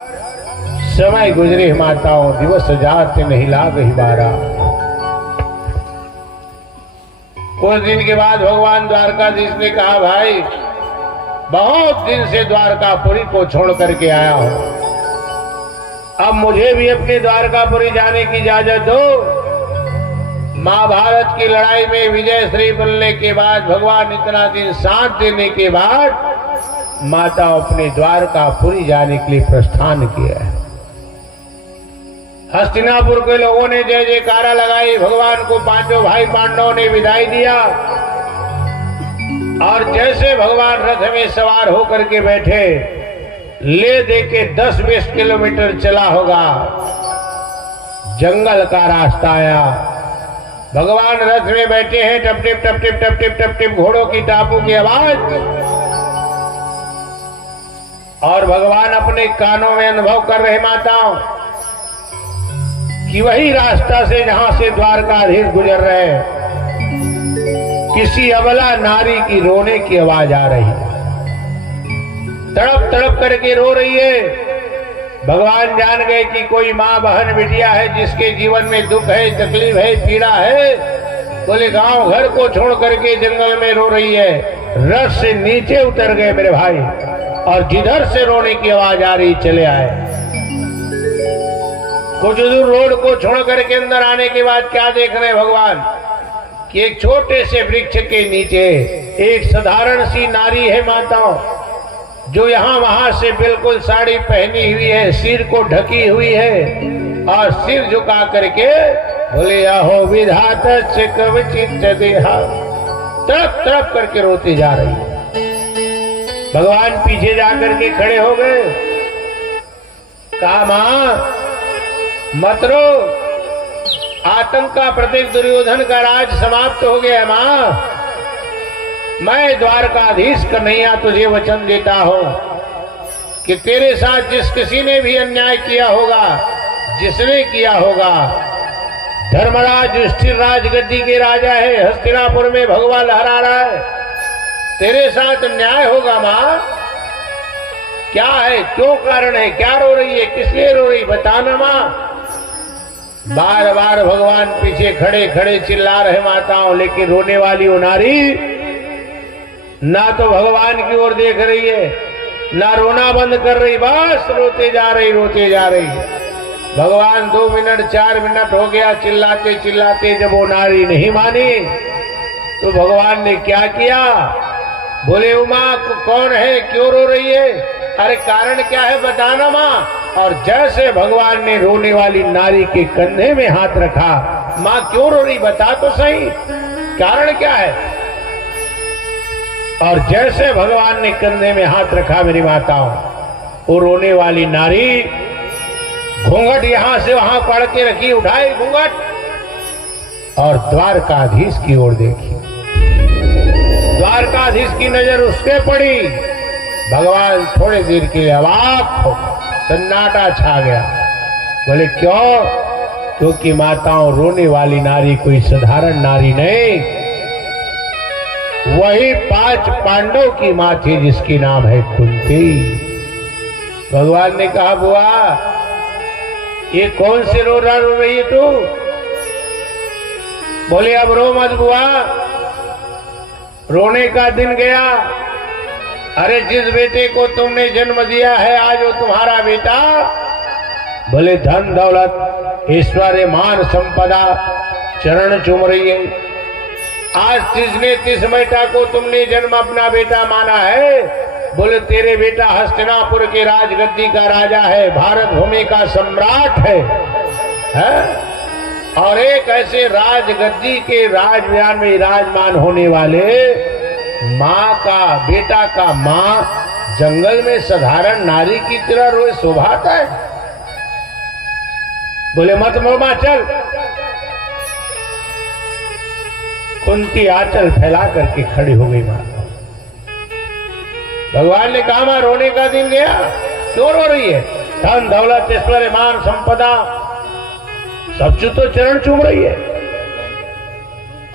समय गुजरे माताओं, दिवस जाते नहीं लाग ही बारा। कुछ दिन के बाद भगवान द्वारकाधीश ने कहा, भाई बहुत दिन से द्वारकापुरी को छोड़ करके आया हूं, अब मुझे भी अपने द्वारकापुरी जाने की इजाजत दो। महाभारत की लड़ाई में विजय श्री बनने के बाद, भगवान इतना दिन साथ देने के बाद माता अपने द्वारकापुरी जाने के लिए प्रस्थान किया है। हस्तिनापुर के लोगों ने जय जयकारा लगाई, भगवान को पांचों भाई पांडवों ने विदाई दिया और जैसे भगवान रथ में सवार होकर के बैठे, ले दे के 10-20 किलोमीटर चला होगा, जंगल का रास्ता आया। भगवान रथ में बैठे हैं, टप टिप टप टिप टप टिप टप टिप घोड़ों की टापों की आवाज, और भगवान अपने कानों में अनुभव कर रहे माताओं कि वही रास्ता से जहां से द्वारकाधीश गुजर रहे हैं, किसी अबला नारी की रोने की आवाज आ रही है, तड़प तड़प करके रो रही है। भगवान जान गए कि कोई माँ बहन बिटिया है जिसके जीवन में दुख है, तकलीफ है, पीड़ा है। बोले गांव घर को छोड़ करके जंगल में रो रही है। रथ से नीचे उतर गए मेरे भाई, और जिधर से रोने की आवाज आ रही चले आए। कुछ दूर रोड को छोड़ करके अंदर आने के बाद क्या देख रहे भगवान कि एक छोटे से वृक्ष के नीचे एक साधारण सी नारी है माताओं, जो यहाँ वहां से बिल्कुल साड़ी पहनी हुई है, सिर को ढकी हुई है और सिर झुका करके बोले अहो विधाता से कवचित देहा, तड़प तड़प करके रोती जा रही है। भगवान पीछे जाकर के खड़े हो गए, कहा मां मत रो, आतंक का प्रतीक दुर्योधन का राज समाप्त हो गया। मां मैं द्वारकाधीश कन्हैया तुझे वचन देता हूं कि तेरे साथ जिस किसी ने भी अन्याय किया होगा, जिसने किया होगा, धर्मराज युधिष्ठिर राजगद्दी के राजा है, हस्तिनापुर में भगवा लहरा रहा है, तेरे साथ अन्याय होगा। मां क्या है, क्यों कारण है, क्या रो रही है, किस लिए रो रही, बताना मां। बार बार भगवान पीछे खड़े खड़े चिल्ला रहे माताओं, लेकिन रोने वाली वो नारी ना तो भगवान की ओर देख रही है, ना रोना बंद कर रही, बस रोते जा रही, रोते जा रही। भगवान 2 मिनट 4 मिनट हो गया चिल्लाते चिल्लाते, जब वो नारी नहीं मानी तो भगवान ने क्या किया, बोले उमा कौन है, क्यों रो रही है, अरे कारण क्या है बताना मां। और जैसे भगवान ने रोने वाली नारी के कंधे में हाथ रखा, मां क्यों रो रही बता तो सही, कारण क्या है। और जैसे भगवान ने कंधे में हाथ रखा मेरी माताओं, वो रोने वाली नारी घूंघट यहां से वहां पड़ के रखी, उठाई घूंघट और द्वारकाधीश की ओर देखी। द्वारकाधीश की नजर उस पे पड़ी। भगवान थोड़ी देर के लिए अवाक हो, सन्नाटा छा गया। बोले क्यों, क्योंकि माताओं रोने वाली नारी कोई साधारण नारी नहीं, वही 5 पांडव की मां थी जिसकी नाम है कुंती। भगवान ने कहा बुआ ये कौन से रो रही है तू। बोले अब रो मत बुआ, रोने का दिन गया। अरे जिस बेटे को तुमने जन्म दिया है आज वो तुम्हारा बेटा, बोले धन दौलत ऐश्वर्य मान संपदा चरण चूम रही है। आज जिसने जिस बेटा को तुमने जन्म अपना बेटा माना है, बोले तेरे बेटा हस्तिनापुर के राजगद्दी का राजा है, भारत भूमि का सम्राट है? और एक ऐसे राजगद्दी के राजमहल में विराजमान होने वाले माँ का बेटा का माँ जंगल में साधारण नारी की तरह रोए शोभाता है। बोले मत मोमा चल। कुंती आंचल फैला करके खड़ी हो गई मां। भगवान ने कहा मां रोने का दिन गया, क्यों रो रही है, धन दौलत ऐश्वर्य मान संपदा सब तो चरण चूम रही है,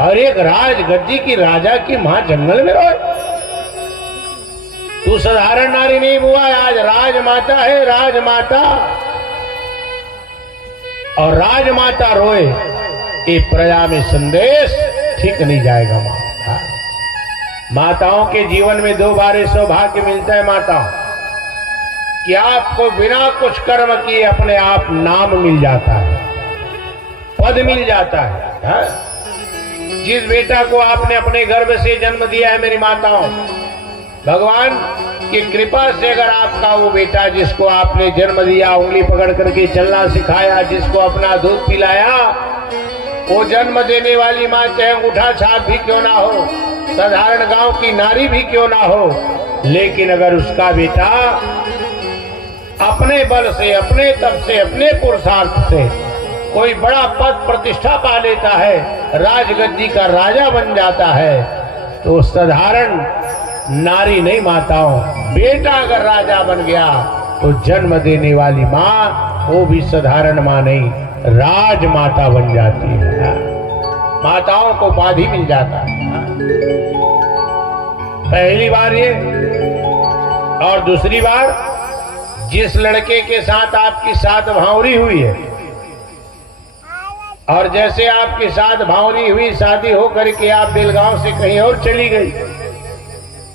और एक राजगद्दी की राजा की मां जंगल में रोए। तू तू साधारण नारी नहीं बुआ, आज राजमाता है, राजमाता। और राजमाता रोए, ये प्रजा में संदेश ठीक नहीं जाएगा। माताओं के जीवन में दो बार सौभाग्य मिलता है माताओं कि आपको बिना कुछ कर्म किए अपने आप नाम मिल जाता है, पद मिल जाता है। जिस बेटा को आपने अपने गर्भ से जन्म दिया है मेरी माताओं, भगवान की कृपा से अगर आपका वो बेटा जिसको आपने जन्म दिया, उंगली पकड़ करके चलना सिखाया, जिसको अपना दूध पिलाया, वो जन्म देने वाली माँ चाहे अंगूठा छाप भी क्यों ना हो, साधारण गांव की नारी भी क्यों ना हो, लेकिन अगर उसका बेटा अपने बल से, अपने तप से, अपने पुरुषार्थ से कोई बड़ा पद प्रतिष्ठा पा लेता है, राजगद्दी का राजा बन जाता है, तो साधारण नारी नहीं माताओं, बेटा अगर राजा बन गया तो जन्म देने वाली माँ वो भी साधारण माँ नहीं, राजमाता बन जाती है। माताओं को उपाधि मिल जाता है। पहली बार ये, और दूसरी बार जिस लड़के के साथ आपकी साथ भावरी हुई है, और जैसे आपके साथ भावरी हुई, शादी हो करके आप बेलगांव से कहीं और चली गई,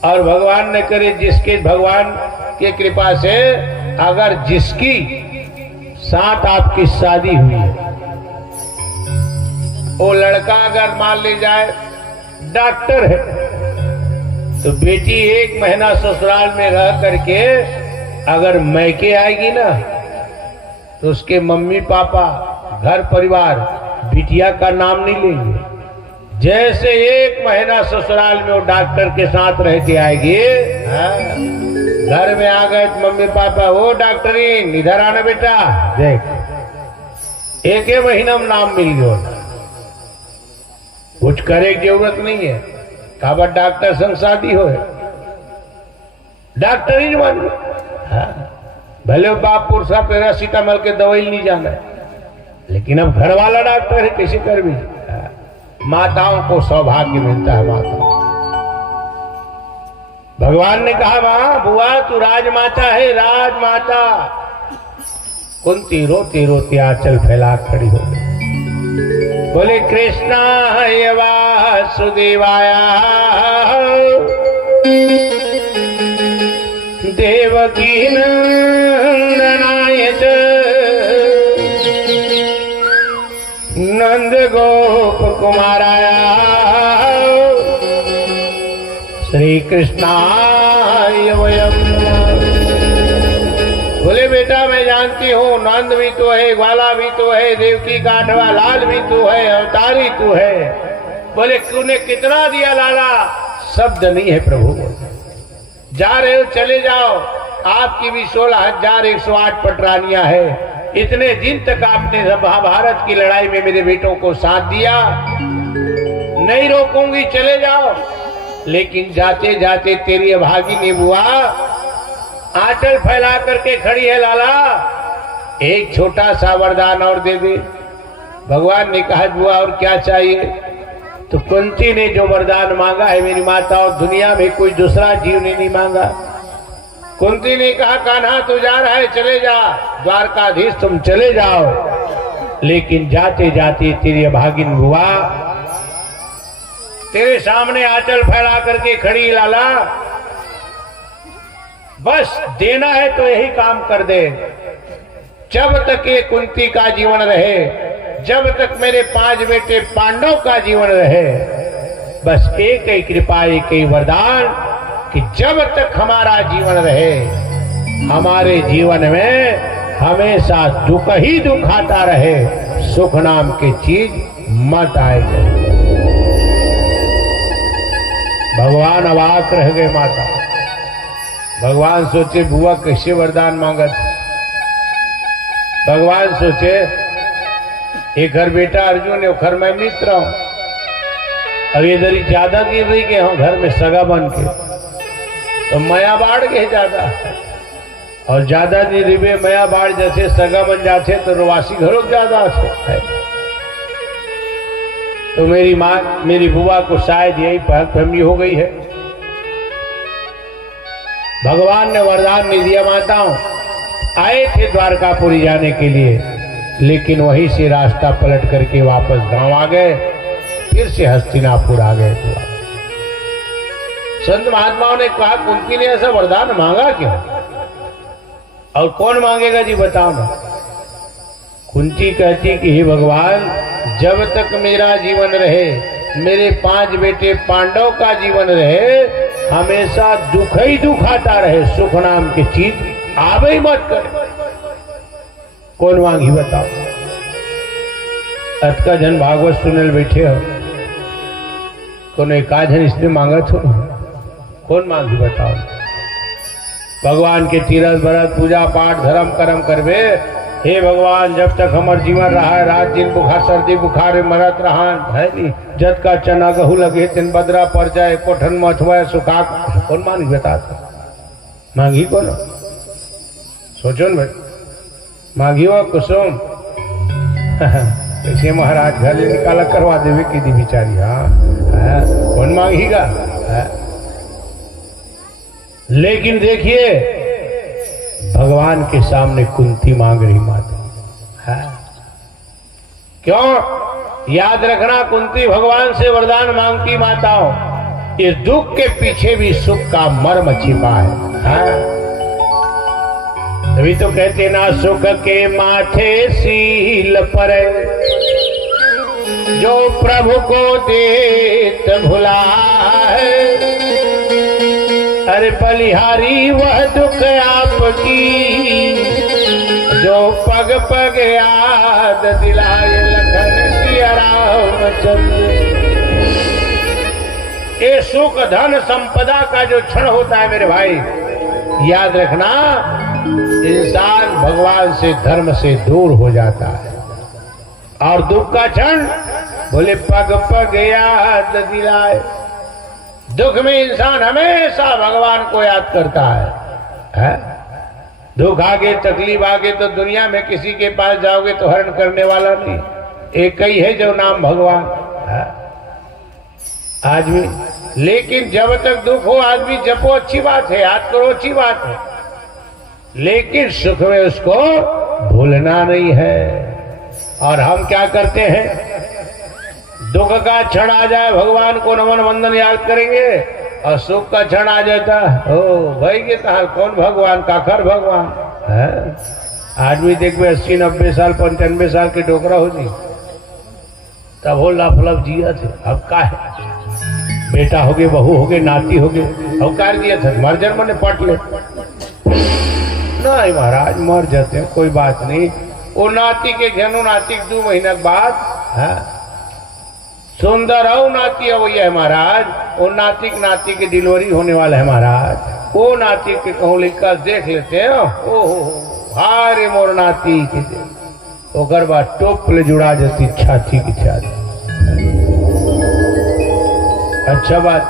और भगवान ने करे जिसके, भगवान की कृपा से अगर जिसकी साथ आपकी शादी हुई है, वो लड़का अगर मान ले जाए डॉक्टर है, तो बेटी 1 महीना ससुराल में रह करके अगर मैके आएगी ना, तो उसके मम्मी पापा, घर परिवार बिटिया का नाम नहीं लेंगे। जैसे 1 महीना ससुराल में वो डॉक्टर के साथ रह के आएगी, घर में आ गए तो मम्मी पापा, वो डॉक्टरीन इधर आना बेटा, देख 1 महीना में नाम मिल गया, कुछ करे की जरूरत नहीं है। कहा डॉक्टर संग शादी हो, डॉक्टरीन बन भले बाप पुरुषा पैरासीटामोल के दवाई नहीं जाना है, लेकिन अब घर वाला डॉक्टर है, कैसे कर भी। माताओं को सौभाग्य मिलता है। माता भगवान ने कहा मां बुआ तू राजमाता है, राजमाता। कुंती रोते रोते आंचल फैला खड़ी हो गई, बोले कृष्णा है वासुदेवाया देवकी नंदनाय नंद गोप कुमाराया श्री कृष्णाय वयम। बोले बेटा मैं जानती हूँ नंद भी तो है, ग्वाला भी तो है, देवकी का 8वां लाल भी तो है, अवतारी तो है। बोले तूने कितना दिया लाला? शब्द नहीं है प्रभु। जा रहे हो चले जाओ, आपकी भी 16,108 पटरानियां है। इतने दिन तक आपने महाभारत की लड़ाई में मेरे बेटों को साथ दिया, नहीं रोकूंगी, चले जाओ। लेकिन जाते जाते तेरी अभागिनी बुआ आंचल फैला करके खड़ी है, लाला एक छोटा सा वरदान और दे दे। भगवान ने कहा बुआ और क्या चाहिए? तो कुंती ने जो वरदान मांगा है मेरी माता, और दुनिया में कोई दूसरा जीव ने नहीं मांगा। कुंती ने कहा कान्हा तू जा रहा है, चले जा, द्वारकाधीश तुम चले जाओ। लेकिन जाते जाते तेरी अभागिन बुआ तेरे सामने आंचल फैला करके खड़ी, लाला बस देना है तो यही काम कर दे। जब तक ये कुंती का जीवन रहे, जब तक मेरे 5 बेटे पांडव का जीवन रहे, बस एक ही कृपा, एक ही वरदान कि जब तक हमारा जीवन रहे, हमारे जीवन में हमेशा दुख ही दुख आता रहे, सुख नाम की चीज मत आए। भगवान अवाक रह गए। माता भगवान सोचे बुआ कैसे वरदान मांगत। भगवान सोचे एक घर बेटा अर्जुन है, घर में मित्र हूं, अब इधर ही ज्यादा गिर रही के हम घर में सगा बन के, तो मया बाढ़ के ज्यादा, और ज्यादा नहीं रिबे मया बाढ़ जैसे सगा बन जाते तो रवासी घरों ज्यादा है। तो मेरी माँ मेरी बुआ को शायद यही फहमी हो गई है भगवान ने वरदान नहीं दिया माताओं, आए थे द्वारकापुरी जाने के लिए, लेकिन वहीं से रास्ता पलट करके वापस गांव आ गए, फिर से हस्तिनापुर आ गए। संत महात्माओं ने कहा कुंती ने ऐसा वरदान मांगा क्यों, और कौन मांगेगा जी बताओ ना। कुंती कहती कि हे भगवान, जब तक मेरा जीवन रहे, मेरे 5 बेटे पांडव का जीवन रहे, हमेशा दुख ही दुख आता रहे, सुख नाम की चीज आवे ही मत कर। कौन मांगी बताओ। अतका जन भागवत सुनल बैठे हो, कौन एक जन इसने मांगा थो, कौन मांगी बताओ। भगवान के तीरथ व्रत पूजा पाठ धर्म कर्म करबे, हे भगवान जब तक हमार जीवन रहा है, रात दिन बुखार सर्दी बुखार में मरत रहा है नी, जत का चना गहू लगे तीन बदरा पड़ जाए, कोठन मथवा सुखा, कौन मांगी बता। मांगी कौन, सोचो न भाई, मांगी हो कुसुम कैसे महाराज घर ले निकाला करवा देवे की दी बिचारी। हाँ कौन मांगेगा। लेकिन देखिए भगवान के सामने कुंती मांग रही माता है। क्यों, याद रखना कुंती भगवान से वरदान मांगती माताओं, इस दुख के पीछे भी सुख का मर्म छिपा है। तभी तो कहते ना, सुख के माथे सील पर जो प्रभु को देत भुला है, अरे बलिहारी वह दुख आपकी जो पग पग याद दिलाए, लखन सिया रामचंद्र। ये सुख धन संपदा का जो क्षण होता है मेरे भाई, याद रखना इंसान भगवान से धर्म से दूर हो जाता है। और दुख का क्षण बोले पग पग याद दिलाए, दुख में इंसान हमेशा भगवान को याद करता है? दुख आगे तकलीफ आगे तो दुनिया में किसी के पास जाओगे तो हरण करने वाला नहीं, एक ही है जो नाम भगवान है आदमी। लेकिन जब तक दुख हो आदमी जपो अच्छी बात है, याद करो अच्छी बात है, लेकिन सुख में उसको भूलना नहीं है। और हम क्या करते हैं, दुख का क्षण आ जाए भगवान को नमन वंदन याद करेंगे, और सुख का क्षण आ जाता ओ भाई के कहा कौन भगवान काखर भगवान है। आदमी देखो 80-90 साल 95 साल के डोकरा हो जी, तब हो लाफलफ जिया थे। अब का है, बेटा हो गए, बहू हो गए, नाती हो गए, अब कार दिया था मर्जन मने पट ले नहीं महाराज, मर जाते हैं कोई बात नहीं। वो नाती के घेनो नाती 2 महीना बाद है सुंदर हो नाती है वही है महाराज, वो नाती की डिलीवरी होने वाला है महाराज, वो नाती के कहूँ लिखकर देख लेते हैं। ओहो हारे मोर नाती के ओकर बाद टोप ले जुड़ा जाती छाती की छाती। अच्छा बात,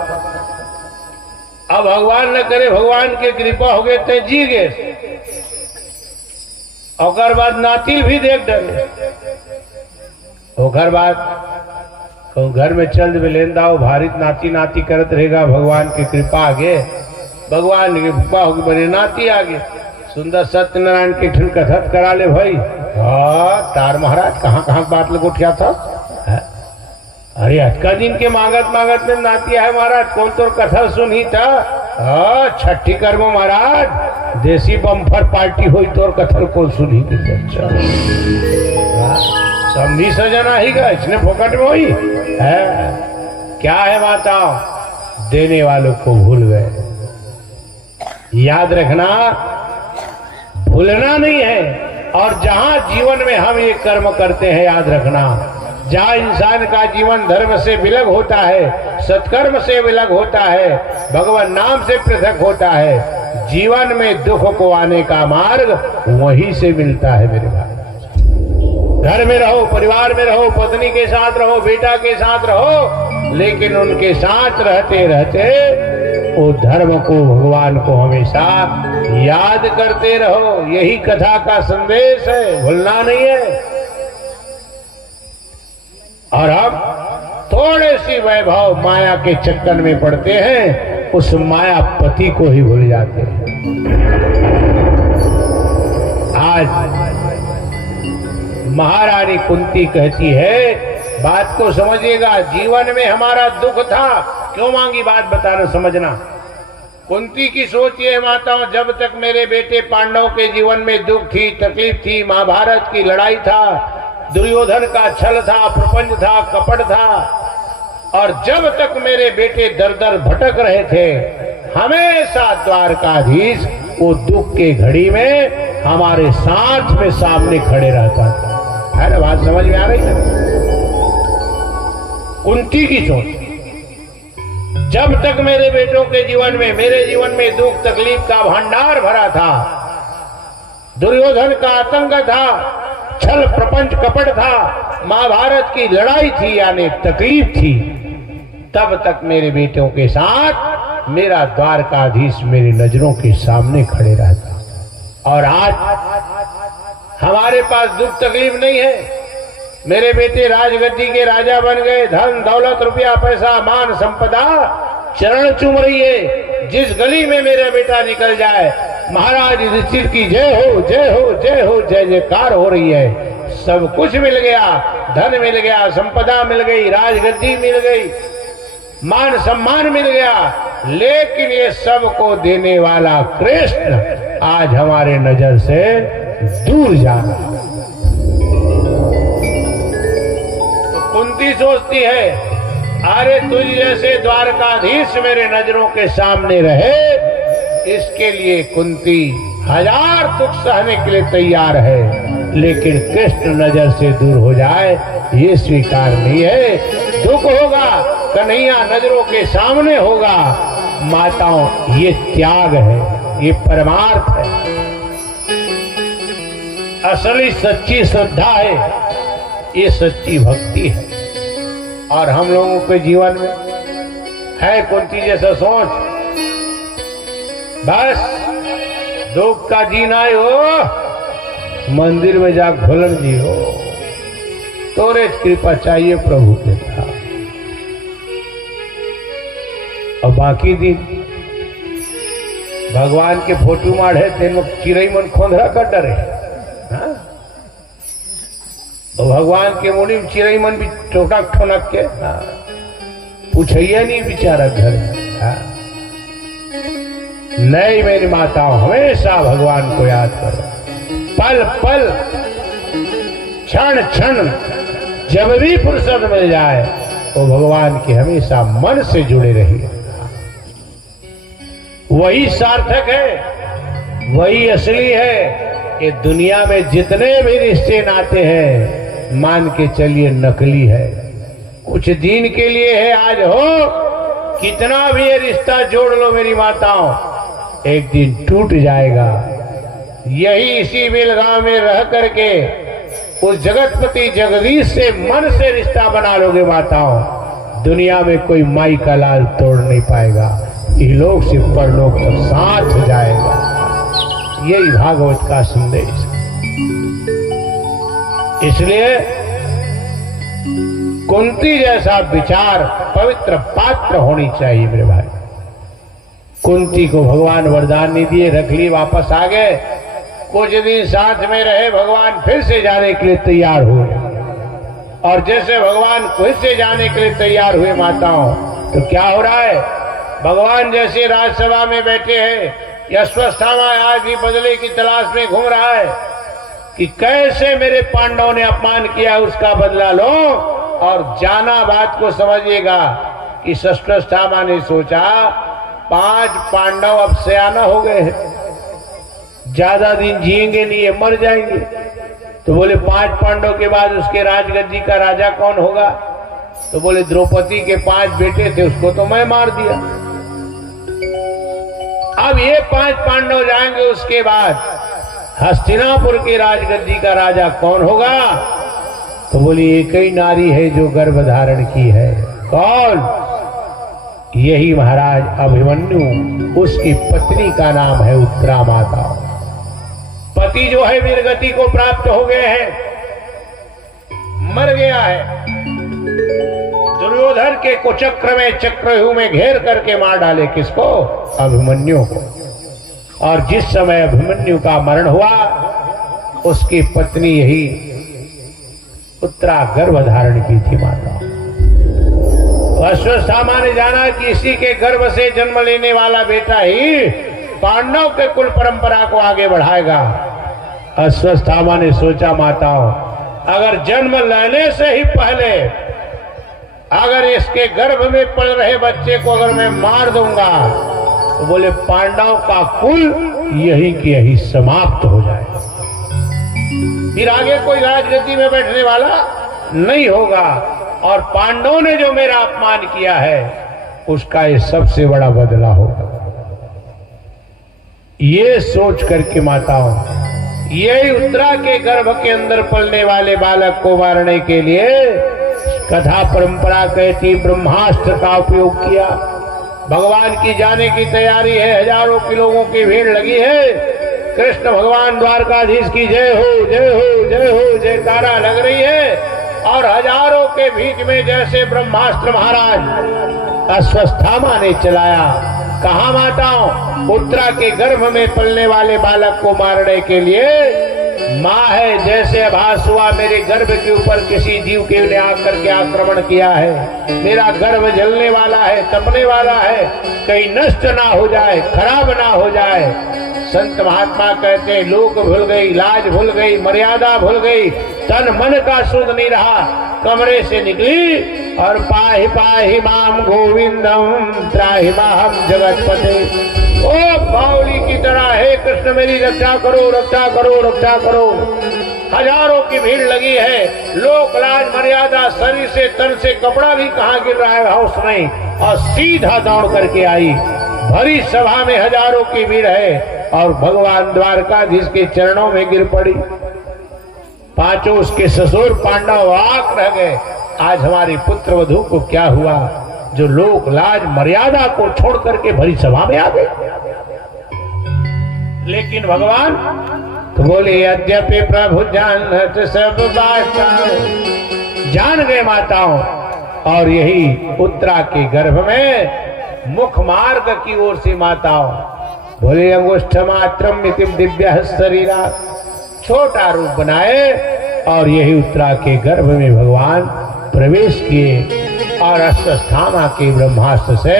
अब भगवान न करे भगवान के कृपा हो गए ते जी गए, और बाद नाती भी देख डरे, और बाद घर में चल लेंदा भारित नाती नाती करत रहेगा, भगवान की कृपा आगे, भगवान की कृपा होगी बने नाती आगे। सुंदर सत्यनारायण के ठन कथत करा ले भाई। तार महाराज कहाँ कहाँ बात लग उठिया था है? अरे अटका दिन के मांगत मांगत में नाती है महाराज, कौन तो कथा सुनी था। छठी कर्म महाराज, देसी बम्फर पार्टी हुई तो कथल कौन सुनी थी। अच्छा समझी सजना ही का इसने फोकट में हुई है। क्या है माताओं, देने वालों को भूल गए। याद रखना भूलना नहीं है। और जहां जीवन में हम ये कर्म करते हैं, याद रखना जहां इंसान का जीवन धर्म से विलग होता है, सत्कर्म से विलग होता है, भगवान नाम से पृथक होता है, जीवन में दुख को आने का मार्ग वहीं से मिलता है मेरे भाई। घर में रहो, परिवार में रहो, पत्नी के साथ रहो, बेटा के साथ रहो, लेकिन उनके साथ रहते रहते वो धर्म को भगवान को हमेशा याद करते रहो। यही कथा का संदेश है, भूलना नहीं है। और हम थोड़े सी वैभव माया के चक्कर में पड़ते हैं, उस मायापति को ही भूल जाते हैं। आज महारानी कुंती कहती है, बात को समझिएगा, जीवन में हमारा दुख था, क्यों मांगी बात बताना समझना। कुंती की सोच ये माताओं, जब तक मेरे बेटे पांडव के जीवन में दुख थी, तकलीफ थी, महाभारत की लड़ाई था, दुर्योधन का छल था, प्रपंच था, कपट था, और जब तक मेरे बेटे दर दर भटक रहे थे, हमेशा द्वारकाधीश वो दुख के घड़ी में हमारे साथ में सामने खड़े रहता था। है ना, बात समझ में आ रही है? कुंती की सोच, जब तक मेरे बेटों के जीवन में, मेरे जीवन में दुख तकलीफ का भंडार भरा था, दुर्योधन का आतंक था, छल प्रपंच कपट था, महाभारत की लड़ाई थी यानी तकलीफ थी, तब तक मेरे बेटों के साथ मेरा द्वारकाधीश मेरी नजरों के सामने खड़े रहता। और आज हमारे पास दुख तकलीफ नहीं है, मेरे बेटे राजगद्दी के राजा बन गए, धन दौलत रुपया पैसा मान संपदा चरण चूम रही है। जिस गली में मेरा बेटा निकल जाए, महाराज युधिष्ठिर की जय हो जय हो जय हो जय जयकार हो रही है। सब कुछ मिल गया, धन मिल गया, संपदा मिल गई, राजगद्दी मिल गई, मान सम्मान मिल गया, लेकिन ये सब को देने वाला कृष्ण आज हमारे नजर से दूर जा रहा है। कुंती सोचती है, अरे तुझ जैसे द्वारकाधीश मेरे नजरों के सामने रहे, इसके लिए कुंती हजार दुख सहने के लिए तैयार है, लेकिन कृष्ण नजर से दूर हो जाए ये स्वीकार नहीं है। दुख होगा, कन्हैया नजरों के सामने होगा। माताओं, ये त्याग है, ये परमार्थ है, असली सच्ची श्रद्धा है, ये सच्ची भक्ति है। और हम लोगों के जीवन में है कुंती जैसा सोच, बस दुख का जीना हो, मंदिर में जा भोलन जी हो, तोरे कृपा चाहिए प्रभु के साथ, और बाकी दिन भगवान के फोटो माढ़े तेन चिड़ई मन खोंधरा कर डरे। तो भगवान के मुनि चिड़ई मन भी टोटक ठोनक के पूछिए नहीं बेचारा घर। नहीं मेरी माताओं, हमेशा भगवान को याद करो, पल पल क्षण क्षण जब भी फुर्सत मिल जाए तो भगवान के हमेशा मन से जुड़े रहिए। वही सार्थक है, वही असली है। ये दुनिया में जितने भी रिश्ते नाते हैं, मान के चलिए नकली है, कुछ दिन के लिए है। आज हो कितना भी ये रिश्ता जोड़ लो मेरी माताओं, एक दिन टूट जाएगा। यही इसी बेलगांव में रह करके उस जगतपति जगदीश से मन से रिश्ता बना लोगे माताओं, दुनिया में कोई माई का लाल तोड़ नहीं पाएगा, इहलोक से परलोक तक साथ हो जाएगा। यही भागवत का संदेश। इसलिए कुंती जैसा विचार पवित्र पात्र होनी चाहिए मेरे भाई। कुंती को भगवान वरदान नहीं दिए, रख ली, वापस आ गए, कुछ दिन साथ में रहे, भगवान फिर से जाने के लिए तैयार हुए। और जैसे भगवान फिर से जाने के लिए तैयार हुए माताओं, तो क्या हो रहा है, भगवान जैसे राजसभा में बैठे हैं, यशवस्थामा आज भी बदले की तलाश में घूम रहा है कि कैसे मेरे पांडवों ने अपमान किया उसका बदला लो। और जाना बात को समझिएगा कि यशवस्थामा ने सोचा 5 पांडव अब सयाना हो गए हैं, ज्यादा दिन जिएंगे नहीं, ये मर जाएंगे। तो बोले 5 पांडव के बाद उसके राजगद्दी का राजा कौन होगा? तो बोले द्रौपदी के 5 बेटे थे, उसको तो मैं मार दिया। अब ये 5 पांडव जाएंगे, उसके बाद हस्तिनापुर के राजगद्दी का राजा कौन होगा? तो बोली एक ही नारी है जो गर्भ धारण की है। कौन? यही महाराज अभिमन्यु, उसकी पत्नी का नाम है उत्तरा माता। पति जो है वीरगति को प्राप्त हो गए हैं, मर गया है। दुर्योधन के कुचक्र में चक्रव्यूह में घेर करके मार डाले। किसको? अभिमन्यु को। और जिस समय अभिमन्यु का मरण हुआ, उसकी पत्नी यही उत्तरा गर्भ धारण की थी माता। अश्वत्थामा ने जाना कि इसी के गर्भ से जन्म लेने वाला बेटा ही पांडव के कुल परंपरा को आगे बढ़ाएगा। अश्वत्थामा ने सोचा, माताओं, अगर जन्म लेने से ही पहले अगर इसके गर्भ में पल रहे बच्चे को अगर मैं मार दूंगा तो बोले पांडव का कुल यही कि यही समाप्त हो जाएगा, फिर आगे कोई राजगद्दी में बैठने वाला नहीं होगा। और पांडवों ने जो मेरा अपमान किया है उसका ये सबसे बड़ा बदला होगा। ये सोच करके माताओं, यही उत्तरा के गर्भ के अंदर पलने वाले बालक को मारने के लिए कथा परंपरा कहती ब्रह्मास्त्र का उपयोग किया। भगवान की जाने की तैयारी है, हजारों की लोगों की भीड़ लगी है। कृष्ण भगवान द्वारकाधीश की जय हो, जय हो, जय हो, जयकारा लग रही है। और हजारों के बीच में जैसे ब्रह्मास्त्र महाराज अश्वत्थामा ने चलाया, कहा माताओं, उत्तरा के गर्भ में पलने वाले बालक को मारने के लिए माँ है, जैसे आभास हुआ मेरे गर्भ के ऊपर किसी जीव के ने आकर के आक्रमण किया है, मेरा गर्भ जलने वाला है, तपने वाला है, कहीं नष्ट ना हो जाए, खराब ना हो जाए। संत महात्मा कहते हैं, लोक भूल गई, लाज भूल गई, मर्यादा भूल गई, तन मन का सुध नहीं रहा, कमरे से निकली और पाहि पाहि माम गोविंदम त्राहि माम जगतपते। ओ बावली की तरह, हे कृष्ण मेरी रक्षा करो, रक्षा करो, रक्षा करो। हजारों की भीड़ लगी है, लोक लाज मर्यादा, शरीर से तन से कपड़ा भी कहाँ गिर रहा है होश नहीं, और सीधा दौड़ करके आई। भरी सभा में हजारों की भीड़ है और भगवान द्वारकाधीश के चरणों में गिर पड़ी। पांचों उसके ससुर पांडव आक रह गए, आज हमारी पुत्र वधू को क्या हुआ जो लोक लाज मर्यादा को छोड़ करके भरी सभा में आ गए। लेकिन भगवान तो बोले, यद्यपि प्रभु जानत सब बात। जान गए माताओं। और यही उत्तरा के गर्भ में मुख मार्ग की ओर से माताओं बोले, अंगुष्ठ मात्रम इतिम दिव्य शरीरा, छोटा रूप बनाए और यही उत्तरा के गर्भ में भगवान प्रवेश किए और अश्वत्थामा के ब्रह्मास्त्र से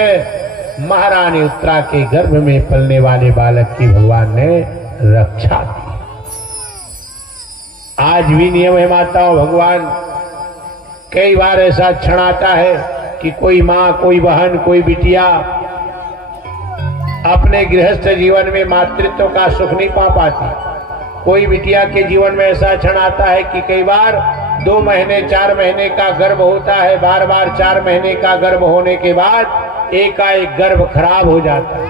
महारानी उत्तरा के गर्भ में पलने वाले बालक की भगवान ने रक्षा की। आज भी नियम है माताओं, भगवान कई बार ऐसा क्षण आता है कि कोई माँ, कोई बहन, कोई बिटिया अपने गृहस्थ जीवन में मातृत्व का सुख नहीं पा पाती। कोई बिटिया के जीवन में ऐसा क्षण आता है कि कई बार 2 महीने 4 महीने का गर्भ होता है, बार बार 4 महीने का गर्भ होने के बाद एकाएक गर्भ खराब हो जाता है,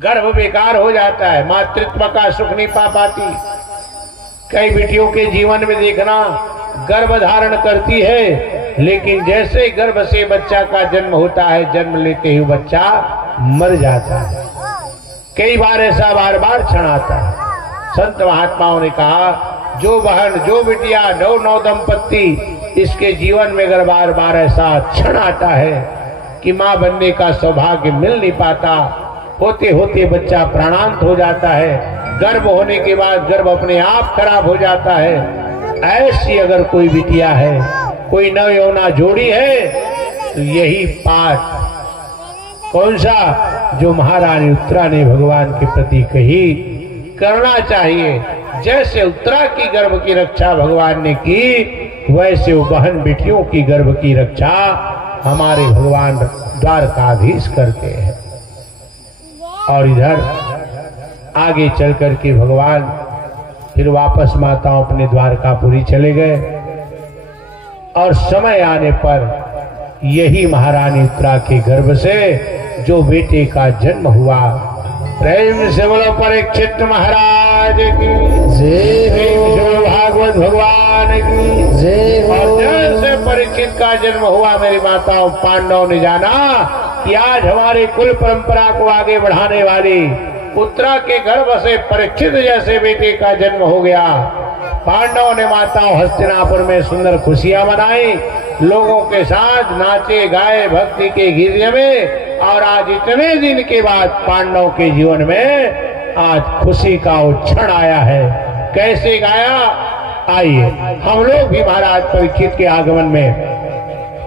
गर्भ बेकार हो जाता है, मातृत्व का सुख नहीं पा पाती। कई बेटियों के जीवन में देखना, गर्भ धारण करती है लेकिन जैसे ही गर्भ से बच्चा का जन्म होता है, जन्म लेते ही बच्चा मर जाता है। कई बार ऐसा बार बार क्षण आता है। संत महात्माओं ने कहा, जो बहन, जो बिटिया, नौ दंपत्ति, इसके जीवन में अगर बार बार ऐसा क्षण आता है कि माँ बनने का सौभाग्य मिल नहीं पाता, होते होते बच्चा प्राणांत हो जाता है, गर्भ होने के बाद गर्भ अपने आप खराब हो जाता है, ऐसी अगर कोई बिटिया है, कोई नवयौवना जोड़ी है, तो यही पाठ कौन सा जो महारानी उत्तरा ने भगवान के प्रति कही करना चाहिए। जैसे उत्तरा की गर्भ की रक्षा भगवान ने की, वैसे वो बहन बेटियों की गर्भ की रक्षा हमारे भगवान द्वारकाधीश करते हैं। और इधर आगे चल करके भगवान फिर वापस माताओं अपने द्वारकापुरी चले गए और समय आने पर यही महारानी उत्तरा के गर्भ से जो बेटे का जन्म हुआ, प्रेम से बोलो परीक्षित महाराज की जय हो, भागवत भगवान की जय हो। और जैसे परीक्षित का जन्म हुआ, मेरी माताओं, पांडवों ने जाना कि आज हमारे कुल परंपरा को आगे बढ़ाने वाली उत्तरा के गर्भ से परीक्षित जैसे बेटे का जन्म हो गया। पांडवों ने माताओं हस्तिनापुर में सुंदर खुशियां मनाई लोगों के साथ नाचे गाए भक्ति के गीत में, और आज इतने दिन के बाद पांडवों के जीवन में आज खुशी का क्षण आया है। कैसे गाया, आइए हम लोग भी महाराज परीक्षित के आगमन में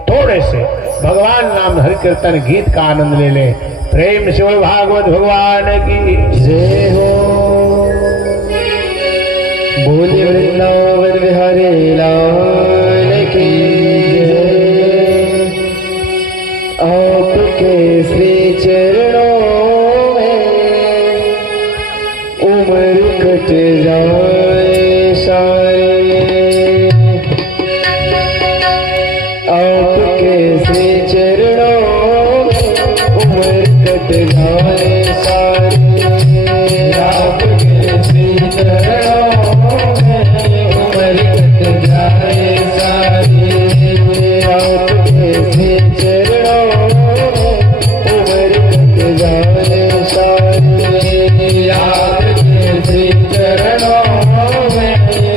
थोड़े से भगवान नाम हरि कीर्तन गीत का आनंद ले लें। प्रेम से भागवत भगवान की जय हो। बोले वृंदावन बिहारी लाल की जय। आपके श्री चरणों में उम्र कट जाए सारी, आपके श्री चरणों में उम्र कट जाए सारी, आपके श्री चरणों में उम्र कट जाए सारी, आपके श्री चरणों में उम्र कट जाए सारी, आपके श्री चरणों में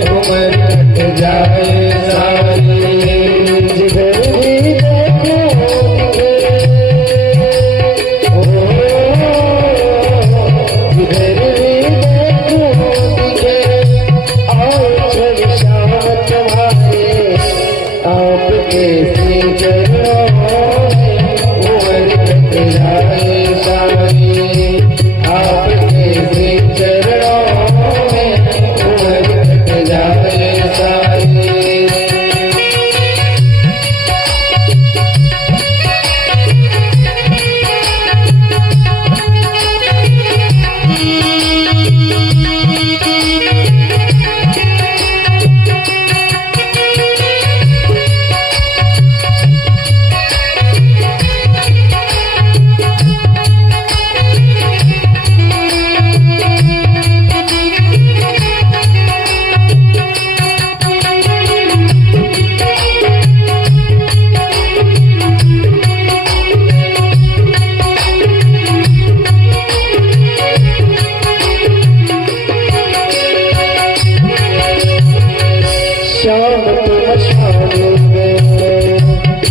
उम्र कट जाए सारी। जिधर भी देखो जिधर भी देखो दिखे और छवि श्याम तुम्हारे, आपके श्री चरणों में उम्र कट जाए सारी, आपके श्री चरणों में उम्र कट जाए सारी। श्याम तुम श्याम में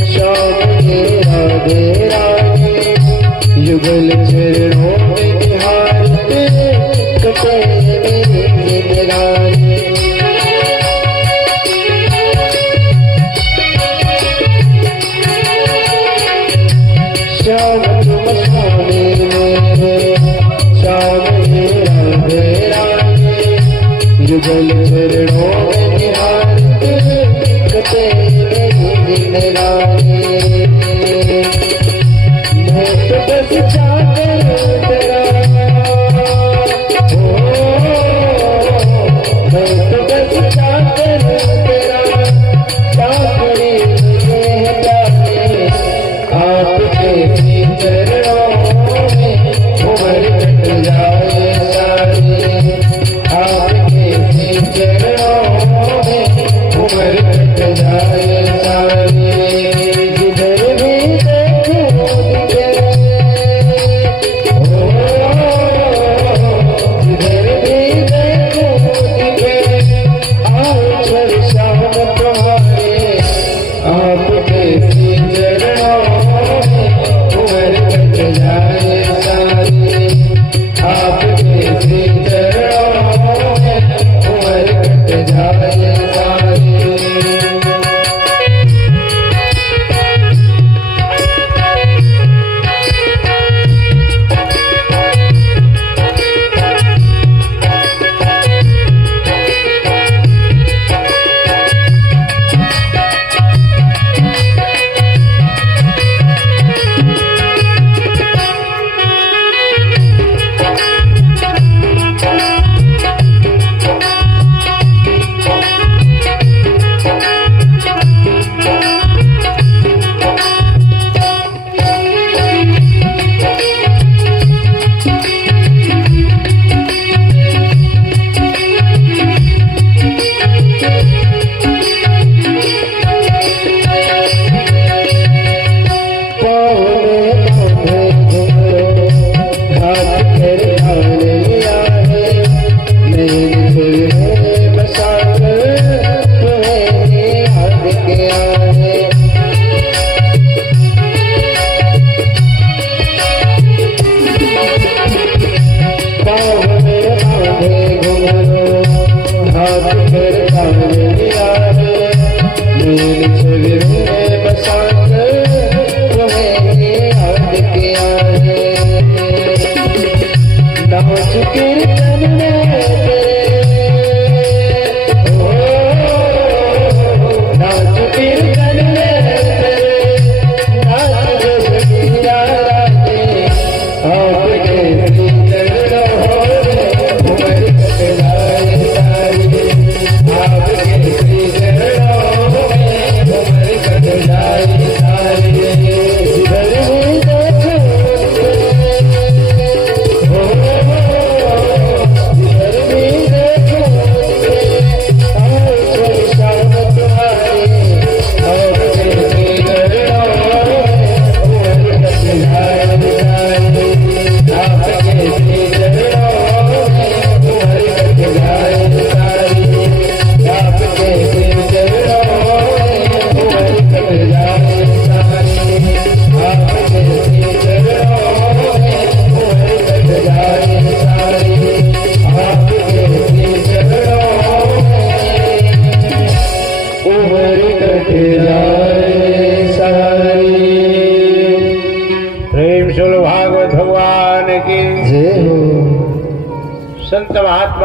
श्याम मेरा दे रानी, युगल चरणों में निहारते कटे मेरी जिंदगानी। श्याम तुम श्याम में श्याम मेरा दे रानी, युगल चरणों में निहारते कटे मेरी जिंदगानी। मैं तो बस चाकर तेरा, मैं तो बस चाकर तेरा, चाकरी मुझे हटाने, आपके श्री चरणों में उम्र कट जाए सारी, आपके श्री चरणों में उम्र कट जाए सारी। जिधर भी देखो दिखे, जिधर भी देखो दिखे आओ छवि श्याम तुम्हारे, आपके श्री चरणों में उम्र कट जाए सारी, आपके श्री चरणों में उम्र कट जाए सारी।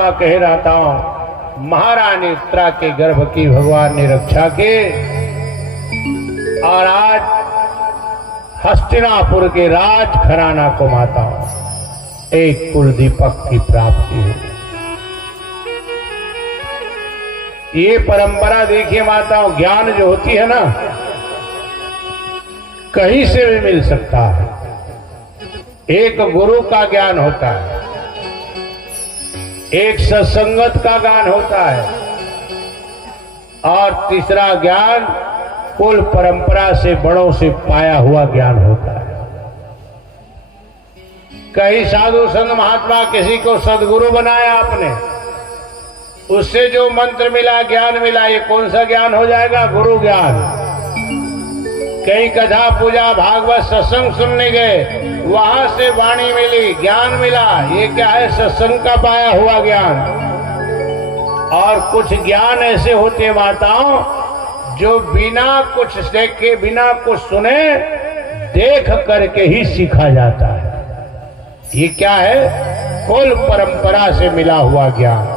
महात्मा कह रहा था, महारानी उत्तरा के गर्भ की भगवान ने रक्षा की और आज हस्तिनापुर के राज घराना को माता एक कुल दीपक की प्राप्ति हुई। ये परंपरा देखिए माताओं, ज्ञान जो होती है ना, कहीं से भी मिल सकता है। एक गुरु का ज्ञान होता है, एक सत्संगत का ज्ञान होता है, और तीसरा ज्ञान कुल परंपरा से बड़ों से पाया हुआ ज्ञान होता है। कई साधु संत महात्मा किसी को सदगुरु बनाया आपने, उससे जो मंत्र मिला, ज्ञान मिला, ये कौन सा ज्ञान हो जाएगा? गुरु ज्ञान। कहीं कथा पूजा भागवत सत्संग सुनने गए, वहां से वाणी मिली, ज्ञान मिला, ये क्या है? सत्संग का पाया हुआ ज्ञान। और कुछ ज्ञान ऐसे होते माताओं जो बिना कुछ देखे, बिना कुछ सुने, देख करके ही सीखा जाता है। ये क्या है? कुल परंपरा से मिला हुआ ज्ञान।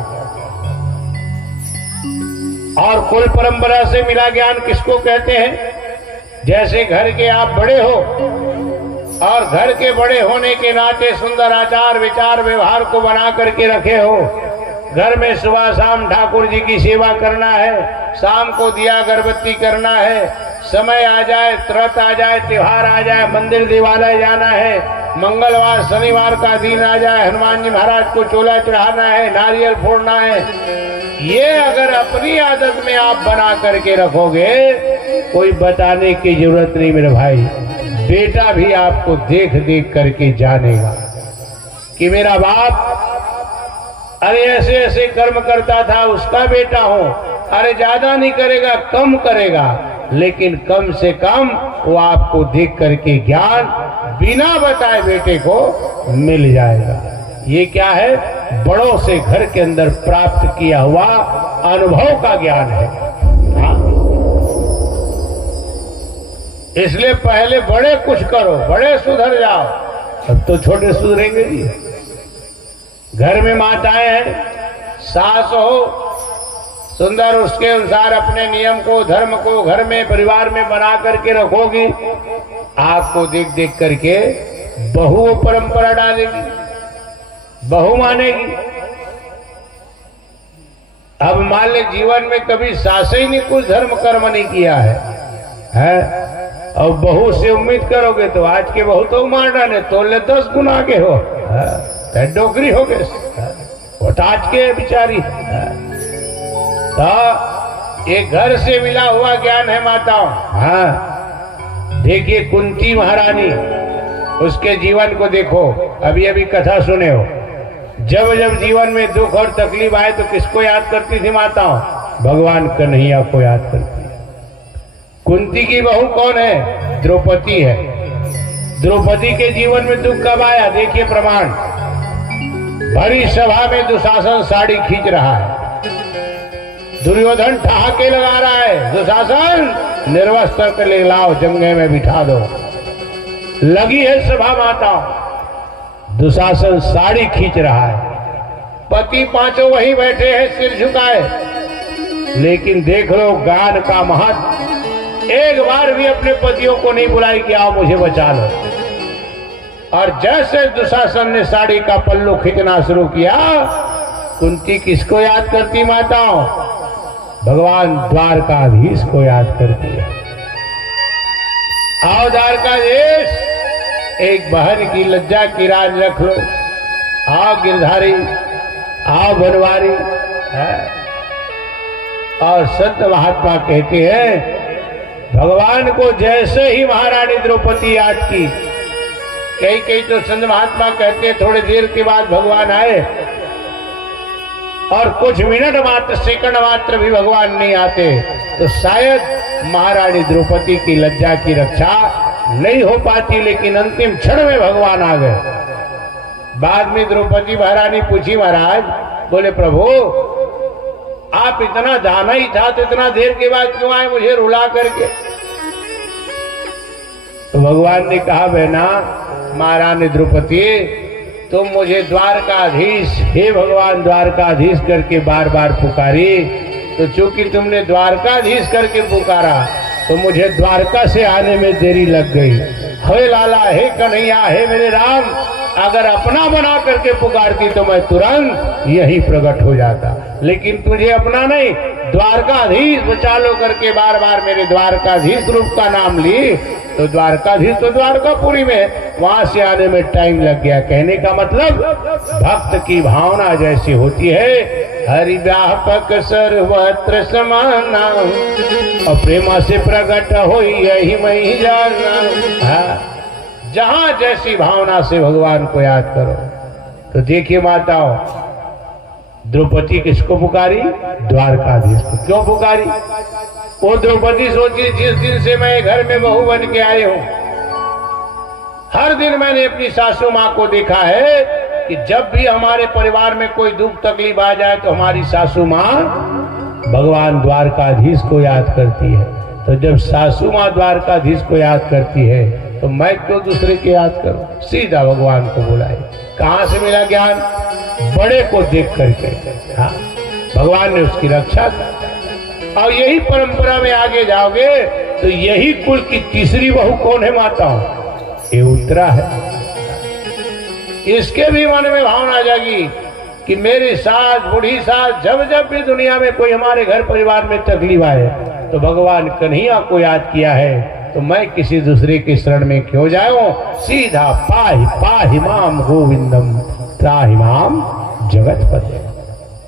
और कुल परंपरा से मिला ज्ञान किसको कहते हैं? जैसे घर के आप बड़े हो और घर के बड़े होने के नाते सुंदर आचार विचार व्यवहार को बना करके रखे हो। घर में सुबह शाम ठाकुर जी की सेवा करना है, शाम को दिया अगरबत्ती करना है, समय आ जाए, व्रत आ जाए, त्योहार आ जाए, मंदिर देवालय जाना है, मंगलवार शनिवार का दिन आ जाए, हनुमान जी महाराज को चोला चढ़ाना है, नारियल फोड़ना है। ये अगर अपनी आदत में आप बना करके रखोगे, कोई बताने की जरूरत नहीं मेरे भाई। बेटा भी आपको देख देख करके जानेगा कि मेरा बाप अरे ऐसे ऐसे कर्म करता था, उसका बेटा हो। अरे ज्यादा नहीं करेगा, कम करेगा, लेकिन कम से कम वो आपको देख करके ज्ञान बिना बताए बेटे को मिल जाएगा। ये क्या है? बड़ों से घर के अंदर प्राप्त किया हुआ अनुभव का ज्ञान है। हाँ। इसलिए पहले बड़े कुछ करो, बड़े सुधर जाओ, अब तो छोटे सुधरेंगे जी। घर में माताएं हैं, सास हो सुंदर, उसके अनुसार अपने नियम को, धर्म को घर में परिवार में बना करके रखोगी, आपको देख देख करके बहू परंपरा डालेगी, बहू मानेगी। अब मान ले जीवन में कभी सास ही नहीं कुछ धर्म कर्म नहीं किया है? और बहू से उम्मीद करोगे तो आज के बहू तो मार डाले, तोले 10 गुना के हो, डोकरी हो गए, वो ताज के बिचारी। तो ये घर से मिला हुआ ज्ञान है माताओं। हाँ, देखिए कुंती महारानी, उसके जीवन को देखो, अभी अभी कथा सुने हो। जब जब जीवन में दुख और तकलीफ आए तो किसको याद करती थी माताओं? भगवान कन्हैया को याद करती। कुंती की बहू कौन है? द्रौपदी है। द्रौपदी के जीवन में दुख कब आया? देखिए प्रमाण। भरी सभा में दुशासन साड़ी खींच रहा है, दुर्योधन ठहाके लगा रहा है, दुशासन निर्वस्त्र कर ले लाओ, जंगे में बिठा दो। लगी है सभा माता, दुशासन साड़ी खींच रहा है, पति पांचों वहीं बैठे हैं सिर झुकाए। लेकिन देख लो ज्ञान का महत्व, एक बार भी अपने पतियों को नहीं बुलाई कि आओ मुझे बचा लो। और जैसे दुशासन ने साड़ी का पल्लू खींचना शुरू किया, कुंती किसको याद करती माताओं? भगवान द्वारकाधीश को याद करती है। आओ द्वारकाधीश, एक बहन की लज्जा की राज रख लो। आओ गिरधारी, आओ बनवारी। और संत महात्मा कहते हैं, भगवान को जैसे ही महारानी द्रौपदी याद की, कई कई तो संत महात्मा कहते हैं थोड़ी देर के बाद भगवान आए और कुछ मिनट मात्र, सेकंड मात्र भी भगवान नहीं आते, तो शायद महारानी द्रौपदी की लज्जा की रक्षा नहीं हो पाती। लेकिन अंतिम क्षण में भगवान आ गए। बाद में द्रौपदी महारानी पूछी, महाराज, बोले प्रभु आप इतना जाना ही था तो इतना देर के बाद क्यों आए मुझे रुला करके? तो भगवान ने कहा, बहना महारानी द्रौपदी तुम मुझे द्वारकाधीश, हे भगवान द्वारकाधीश करके बार बार पुकारी, तो चूंकि तुमने द्वारकाधीश करके पुकारा तो मुझे द्वारका से आने में देरी लग गई। हे लाला, हे कन्हैया, हे मेरे राम, अगर अपना बना करके पुकारती तो मैं तुरंत यही प्रकट हो जाता, लेकिन तुझे अपना नहीं, द्वारकाधीश बचा लो करके बार बार मेरे द्वारकाधीश रूप का नाम ली, तो द्वारकाधीश तो द्वारकापुरी में, वहां से आने में टाइम लग गया। कहने का मतलब भक्त की भावना जैसी होती है, हरि व्यापक सर्वत्र समाना, और प्रेमा से प्रकट हो यही मैं जाना। जहां जैसी भावना से भगवान को याद करो। तो देखिए माताओं, द्रौपदी किसको पुकारी? द्वारकाधीश को। क्यों पुकारी? वो द्रौपदी सोची, जिस दिन से मैं घर में बहू बन के आई हूं, हर दिन मैंने अपनी सासू माँ को देखा है कि जब भी हमारे परिवार में कोई दुख तकलीफ आ जाए तो हमारी सासू माँ भगवान द्वारकाधीश को याद करती है। तो जब सासू माँ द्वारकाधीश को याद करती है तो मैं क्यों दूसरे के याद करूं? सीधा भगवान को बुलाए। कहां से मिला ज्ञान? बड़े को देख करके। हाँ, भगवान ने उसकी रक्षा की। और यही परंपरा में आगे जाओगे तो यही कुल की तीसरी बहू कौन है माताओं? ये उत्तरा है। इसके भी मन में भावना जागी कि मेरी सास, बूढ़ी सास, जब जब भी दुनिया में कोई हमारे घर परिवार में तकलीफ आए तो भगवान कन्हैया को याद किया है, तो मैं किसी दूसरे के शरण में क्यों जाऊं? सीधा पाहि पाहि माम गोविंदम त्राहि माम जगतपते,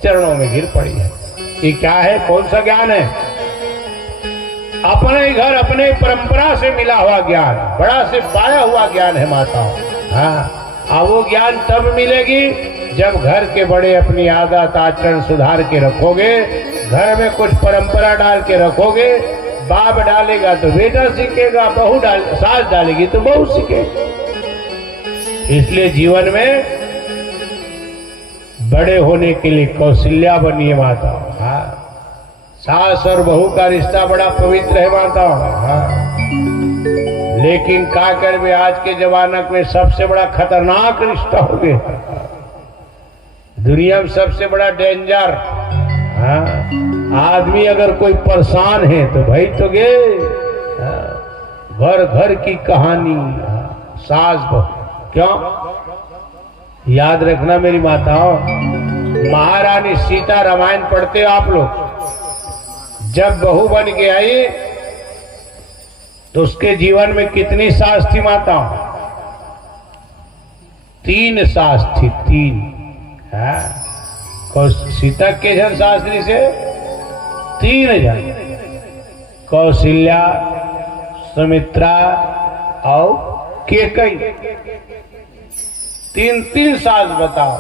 चरणों में गिर पड़ी है। ये क्या है? कौन सा ज्ञान है? अपने घर, अपने परंपरा से मिला हुआ ज्ञान, बड़ा से पाया हुआ ज्ञान है माताओं। हाँ, अब वो ज्ञान तब मिलेगी जब घर के बड़े अपनी आदत आचरण सुधार के रखोगे, घर में कुछ परंपरा डाल के रखोगे। बाप डालेगा तो बेटा सीखेगा, बहू सास डालेगी तो बहू सीखेगी। इसलिए जीवन में बड़े होने के लिए कौशल्या बनिए माताओं। हाँ, सास और बहू का रिश्ता बड़ा पवित्र है माताओं। हाँ, लेकिन क्या कर में आज के जमाने में सबसे बड़ा खतरनाक रिश्ता हो गया, दुनिया में सबसे बड़ा डेंजर। हाँ, आदमी अगर कोई परेशान है तो भाई तो गे घर घर की कहानी, सास बहू। क्यों? याद रखना मेरी माताओं, महारानी सीता रामायण पढ़ते हो आप लोग, जब बहू बन के आई तो उसके जीवन में कितनी सास थी माताओं? 3 सास थी, 3। सीता के जन शास्त्री से 3 जन, कौशल्या, सुमित्रा और केकई, 3 सास बताओ।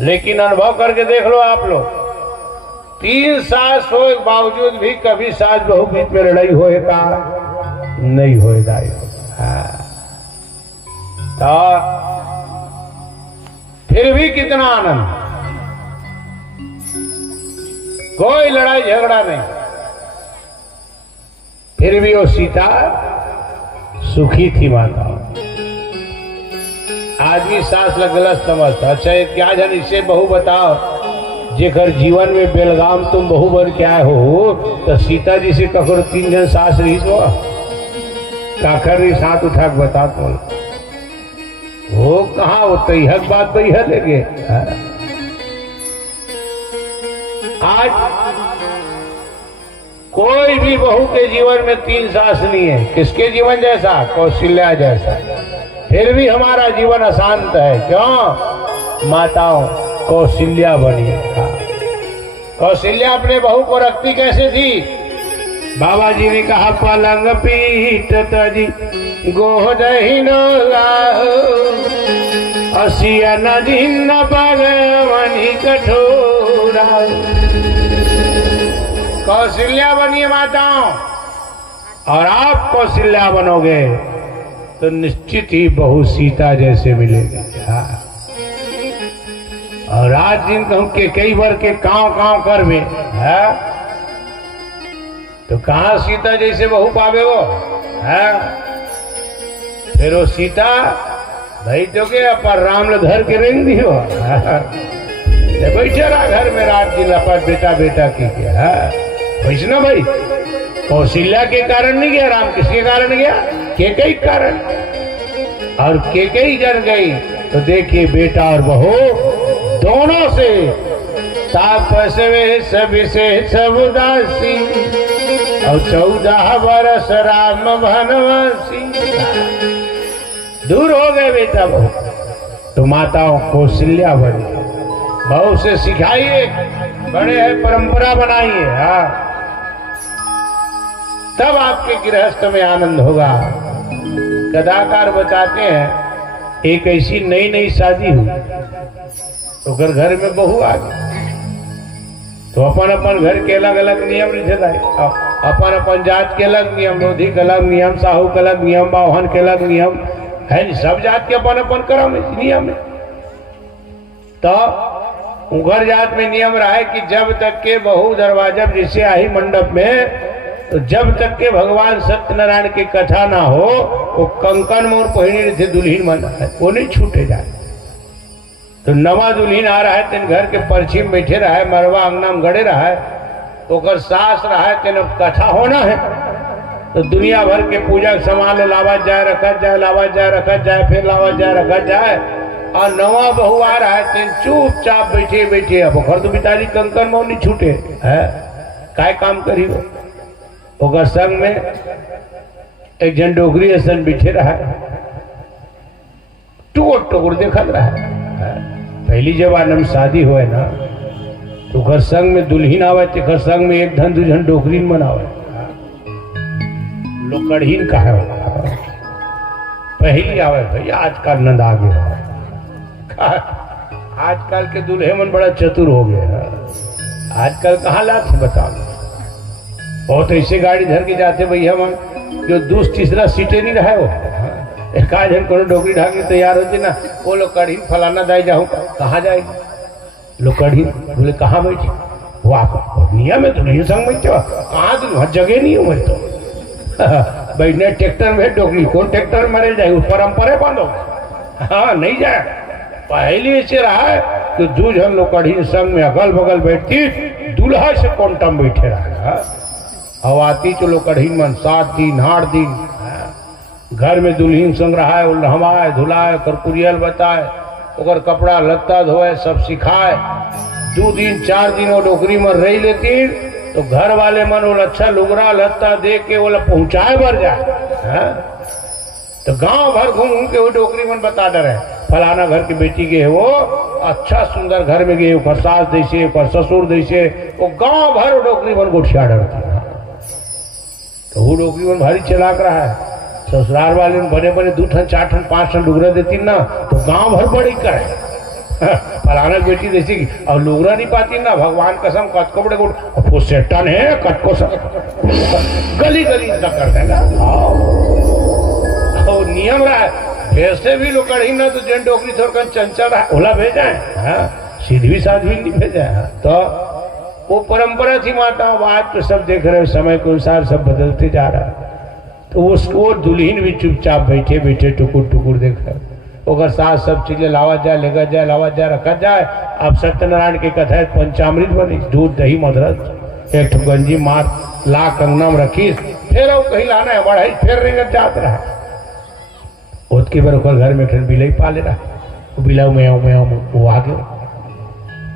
लेकिन अनुभव करके देख लो आप लोग, 3 सास हो के बावजूद भी कभी सास बहू बीच में लड़ाई होएगा? नहीं होएगा। तो फिर भी कितना आनंद, कोई लड़ाई झगड़ा नहीं, फिर भी वो सीता सुखी थी माता। आदमी सास लग गलत समझता। अच्छा, क्या जान इससे बहू बताओ, जेकर जीवन में बेलगाम तुम बहू बन के आए हो, तो सीता जी से ककरो 3 जन सास रही हो, काकर रही साथ उठा के बता तो वो कहा, वो तो यह बात तो यह लगे। आज कोई भी बहू के जीवन में 3 सास नहीं है। किसके जीवन जैसा? कौशल्या जैसा। फिर भी हमारा जीवन अशांत है। क्यों? माताओं, कौशल्या बनी। कौशल्या अपने बहू को रखती कैसे थी? बाबा जी ने कहा, पलंग पीठ तजी गोह दहीनो असिया नदीन भगवनी कठोरा। कौशल्या बनिए माताओं, और आप कौशल्या बनोगे तो निश्चित ही बहू सीता जैसे मिलेगी। हाँ, और आज दिन कहूं के कई बार के कांव कर में है, तो कहां सीता जैसे बहू पावे वो है? फिर वो सीता भाई तो क्या पर राम ल धर के रेंग दियो बैठे रहा घर में रात दिन लपट बेटा बेटा की क्या वैष्णव भाई कौशल्या के कारण नहीं गया राम, किसके कारण गया? केकई कारण। और केकई जर गई तो देखिए बेटा और बहू दोनों से तापसवे सब उदासी और 14 वर्ष राम वनवासी। दूर हो गए बेटा बहू, तो माताओं कौशल्या बनी, बहू से सिखाइए, बड़े है परंपरा बनाइए। हाँ, तब आपके गृहस्थ में आनंद होगा। कदाकार बताते हैं एक ऐसी नई नई शादी हुई तो घर में बहू आ गई तो अपन अपन घर के अलग अलग नियम लिखे जाए, अपन अपन जात के अलग नियम, लोधी के अलग नियम, साहू के अलग नियम, बाहन के अलग नियम है, सब जात के अपन अपन क्रम नियम है। तो उघर जात में नियम रहा है कि जब तक के बहू दरवाजा जैसे आई मंडप में, तो जब तक के भगवान सत्यनारायण की कथा ना हो वो कंकन मोर पहिने थे दुल्हीन बना है, वो नहीं छूटे जाए। तो नवा दुल्हीन आ रहा है तेन घर के परछी में बैठे रहा है, मरवा अंगना में गड़े रहा है, तो सास रहा है तेन कथा होना है, तो दुनिया भर के पूजा के सामान लावा जाए रखा जाए, लावा जाए रखा जाए, फिर लावा जाए रखा जाए। और नवा बहू आ रहा है तेन चुपचाप बैठे बैठे, अब घर तो बिताली कंकन मोर नहीं छूटे है, काय काम करी हो। ओकर संग में एक जन डोगरी ऐसन बिठे रहा है, टुकुर देखत रहा है। पहली जवान में शादी हुए ना तो घर संग में दुल्हीन आवे, तो घर संग में एक धन दू जन डोगरीन बनावे, लोग कढ़ीन का है पहली आवे भैया। आजकल नंद आ गया, आजकल के दूल्हे मन बड़ा चतुर हो गए। आजकल कहाँ लात बताओ, बहुत ऐसे गाड़ी धर के जाते भैया मन जो दूसरा तीसरा सीटें नहीं रहा है, वो एक आज को डोगरी ढाकी तैयार होती ना, वो लोग कढ़ी फलाना दाई जाऊँ, कहाँ जाएगी लोग कढ़ी, बोले कहाँ बैठी, वो आप नियम है तो नहीं संग बैठे, कहाँ तो वहाँ जगह नहीं हूँ मैं तो बैठने ट्रैक्टर में डोगरी, कौन ट्रैक्टर में मरे जाए, परंपरा बांधो। हाँ नहीं जाए, पहले ऐसे रहा है तो दूज हम लोग कढ़ी संग में अगल बगल बैठती, दूल्हा से कौंटम बैठे रहा। अब आती चलो कढ़ी मन 7 दिन 8 दिन घर में दुल्हीन संग रहा है, नहवाए धुलाए, करकुरियल बताए, ओकर कपड़ा लत्ता धोए, सब सिखाए। 2 दिन 4 दिन वो डोकरी में रही लेती तो घर वाले मन वो अच्छा लुगरा लत्ता दे के वो पहुंचाए भर जाए। तो गांव भर घूम घूम के वो डोकरी मन बता दे रहे फलाना घर की बेटी के वो अच्छा सुंदर घर में गए, ओकर सास जैसे, ओकर ससुर जैसे, वो गांव भर वो डोकरी मन गोठिया डरती। तो वो डोकरी मन भारी चलाक रहा है, ससुराल वाले बने बने 2 ठन 4 ठन 5 ठन लुगरा देती ना तो गांव भर बड़ी करे फलाना बेटी जैसी और लुगरा नहीं पाती ना, भगवान कसम कटको बड़े वो सेटन है कटको सब गली गली कर देगा। और नियम रहा है वैसे भी लोग कढ़ी ना तो जन डोकरी थोड़ा चंचल रहा ओला भेजा है, सीधी साधी नहीं भेजा है। तो वो परंपरा थी माता, आज तो सब देख रहे हो समय के अनुसार सब बदलते जा रहा है। तो उसको दुल्हीन भी चुपचाप बैठे बैठे टुकुर टुकुर देख रहे, ओकर साथ सब चीजें लावा जाए, लेगा जाए, लावा जाए, रखा जाए। अब सत्यनारायण की कथा है, पंचामृत बनी, दूध दही मदरस, एक गंजी मार ला कंगना में रखी, फिर वो कहीं लाना है बढ़ाई, फिर रेंगत जात रहा। उसके बार घर में फिर बिलई पाले रहा, वो बिला में वो आ गए,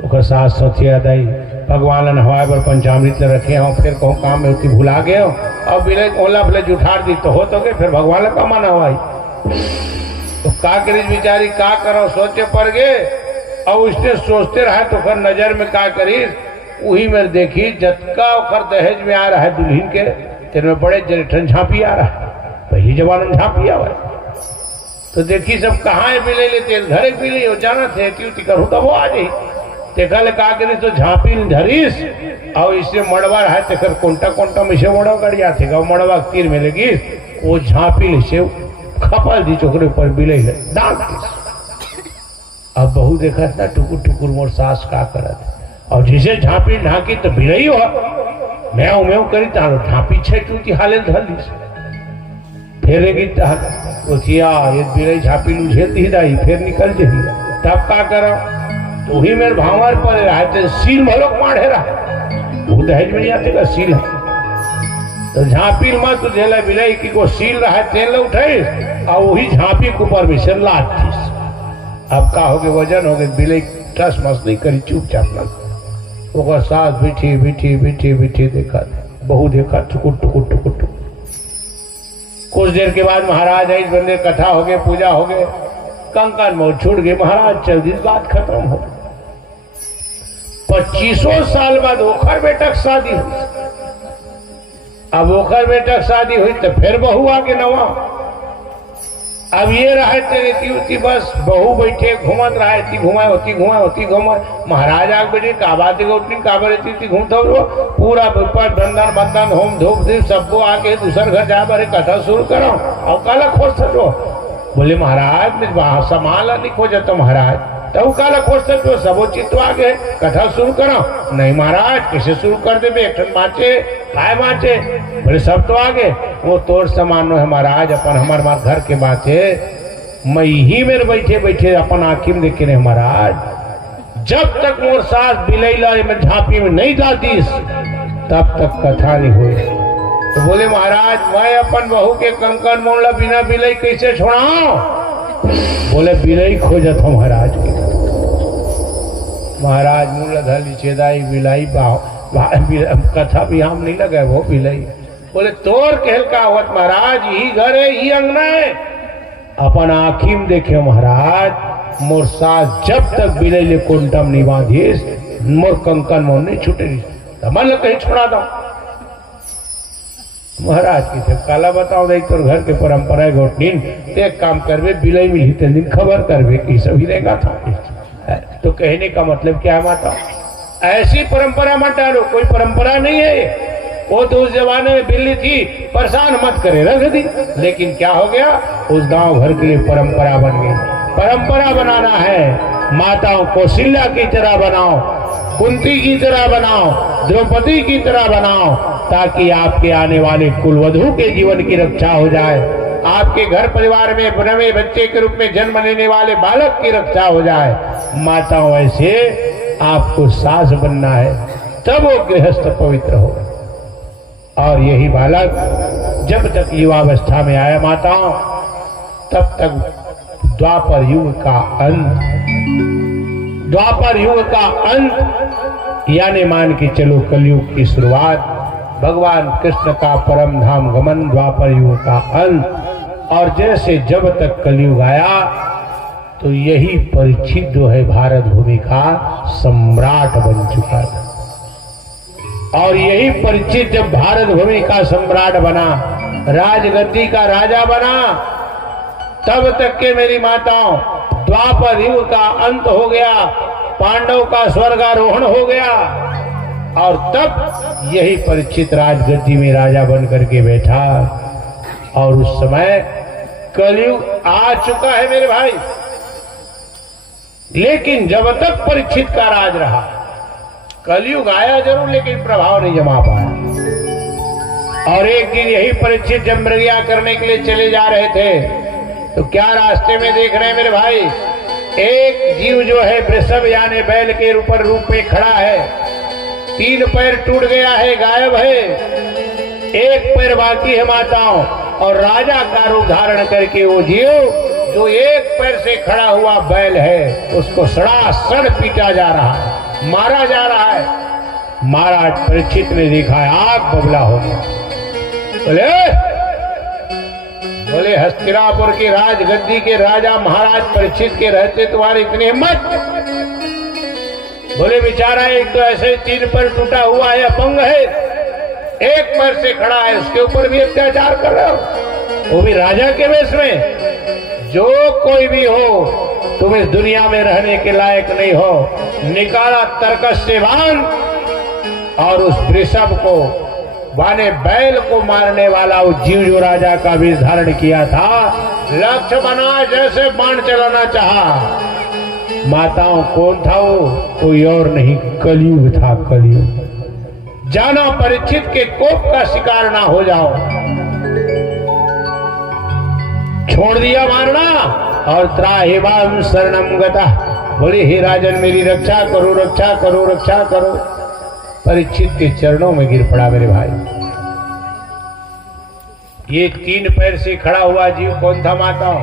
ओकर सास सथिया दाई भगवान नहवाए पर पंचामृत रखे हो, फिर कहूँ काम में उतनी भुला गए हो, अब बिले ओला भले जुठार दी तो हो तो गए, फिर भगवान का माना हुआ तो का करीज बिचारी का करो सोचे पड़ गए। और उसने सोचते रहा तो फिर नजर में का करीज वही में देखी जतका और दहेज में आ रहा है दुल्हीन के तेरे में बड़े जठन झांपी आ रहा है, पहली जवान में झांपी आ रहा है। तो देखी सब कहाँ है बिले लेते घरे बिले हो जाना थे त्युति करूँ तब वो आ जाई, देखा ले का करी तो झांपी धरीस और इससे मड़वा रहा है तेकर कोंटा में से मड़वा गड़िया थे मड़वा तीर में लगी वो झांपी से खपल दी चोकरे पर बिले डाल दी। अब बहू देखा था टुकुर टुकुर मोर सास का करत और जिसे झांपी ढाकी तो बिलई हो मैं करी तारो झांपी छे टूटी हाले धर दी फेरेगी सोचिया ये बिरई झापी लुझेती दाई फिर निकल जाही तब का करो तो ही मेरे भावर पर रहते सील भलोक माढ़े रहा वो दहेज में नहीं आते का सील है तो झांपी मत झेला बिलाई की को सील रहा है तेल उठे और वही झांपी के ऊपर भी से लाद थी। अब का हो गए वजन हो गए बिलाई टस मस नहीं करी चुपचाप लग ओकर साथ बिठी बिठी बिठी बिठी देखा बहु देखा टुकुर टुकुर टुकुर टुकुर। कुछ देर के बाद महाराज आई बंदे कथा हो गए पूजा हो गए कंकन मोह छूट गए महाराज चल दी बात खत्म हो 25 साल बाद ओखर बेटक शादी हुई। अब ओखर बेटक शादी हुई तो फिर बहू आके नवा अब ये रहती बस बहू बैठे घूमत रहती घुमाए महाराज आग बैठे काबाती उठनी काबर रहती घूमता पूरा बंधन बंधन होम धूप दीप सबको आके दूसर घर जा बड़े कथा शुरू करो और काला खोज सको बोले महाराज संभाल नहीं खोजता महाराज तब काला खोज सको सबो चित्त आगे कथा शुरू करो नहीं महाराज कैसे शुरू कर दे एक माचे काय माचे बोले सब तो आगे वो तोर समान है महाराज अपन हमारे घर के बात है मैं ही मेरे बैठे बैठे अपन आँखी में देखे महाराज जब तक मोर सास बिलैला में झांपी में नहीं जातीस तब तक कथा नहीं हुई। तो बोले महाराज मैं अपन बहू के कंकन मोड़ला बिना बिलई कैसे छोड़ाऊं बोले बिलई खोजत हो महाराज की महाराज मूल धली चेदाई बिलाई कथा भी हम नहीं लगे वो बिलई बोले तोर कहल का आवत महाराज यही घर है यही अंगना है अपन आँखी में देखे महाराज मोर सास जब तक बिलई ले कोंटम नहीं बांधिस मोर कंकन मोर नहीं छूटे मन कहीं छोड़ा दो महाराज की सब काला बताओ दे तो घर के परंपरा गोटनीन एक काम करवे बिलई मिली तेन दिन खबर करवे कि सभी रहेगा था। तो कहने का मतलब क्या है माता ऐसी परंपरा मत डालो कोई परंपरा नहीं है वो तो उस जमाने में बिल्ली थी परेशान मत करे रख दी लेकिन क्या हो गया उस गांव घर के लिए परंपरा बन गई। परंपरा बनाना है माताओं कौशल्या की तरह बनाओ कुंती की तरह बनाओ द्रौपदी की तरह बनाओ ताकि आपके आने वाले कुलवधु के जीवन की रक्षा हो जाए आपके घर परिवार में नवे बच्चे के रूप में जन्म लेने वाले बालक की रक्षा हो जाए। माताओं ऐसे आपको सास बनना है तब वो गृहस्थ पवित्र हो और यही बालक जब तक युवावस्था में आया माताओं तब तक द्वापर युग का अंत यानी मान के चलो कलयुग की शुरुआत भगवान कृष्ण का परम धाम गमन द्वापर युग का अंत और जैसे जब तक कलयुग आया तो यही परीक्षित जो है भारत भूमि का सम्राट बन चुका था और यही परीक्षित जब भारत भूमि का सम्राट बना राजगद्दी का राजा बना तब तक के मेरी माताओं द्वापर युग का अंत हो गया पांडव का स्वर्गारोहण हो गया और तब यही परीक्षित राजगद्दी में राजा बन करके बैठा और उस समय कलयुग आ चुका है मेरे भाई। लेकिन जब तक परीक्षित का राज रहा कलयुग आया जरूर लेकिन प्रभाव नहीं जमा पाया और एक दिन यही परीक्षित जब मृगया करने के लिए चले जा रहे थे तो क्या रास्ते में देख रहे हैं मेरे भाई एक जीव जो है वृषभ यानी बैल के ऊपर रूप में खड़ा है 3 पैर टूट गया है गायब है एक पैर बाकी है माताओं और राजा का रूप धारण करके वो जीव जो एक पैर से खड़ा हुआ बैल है उसको सड़ासड़ पीटा जा रहा है मारा जा रहा है। महाराज परीक्षित ने देखा आग बबला हो गया बोले हस्तिनापुर के राजगद्दी के राजा महाराज परीक्षित के रहते तुम्हारी इतनी हिम्मत बोले बेचारा एक तो ऐसे 3 पैर टूटा हुआ है अपंग है एक पैर से खड़ा है उसके ऊपर भी अत्याचार कर रहे हो वो भी राजा के वेश में। जो कोई भी हो तुम इस दुनिया में रहने के लायक नहीं हो निकाला तर्कस से बांध और उस वृषभ को बाने बैल को मारने वाला उस जीव जो राजा का भी धारण किया था लक्ष्य बना जैसे बाण चलाना चाहा। माताओं कौन था वो कोई और नहीं कलयुग था कलयुग। जाना परीक्षित के कोप का शिकार ना हो जाओ। छोड़ दिया मारना और त्राहिमाम शरणम गता, बोले हे राजन मेरी रक्षा करो रक्षा करो रक्षा करो। परीक्षित के चरणों में गिर पड़ा मेरे भाई। ये 3 पैर से खड़ा हुआ जीव कौन था माताओं?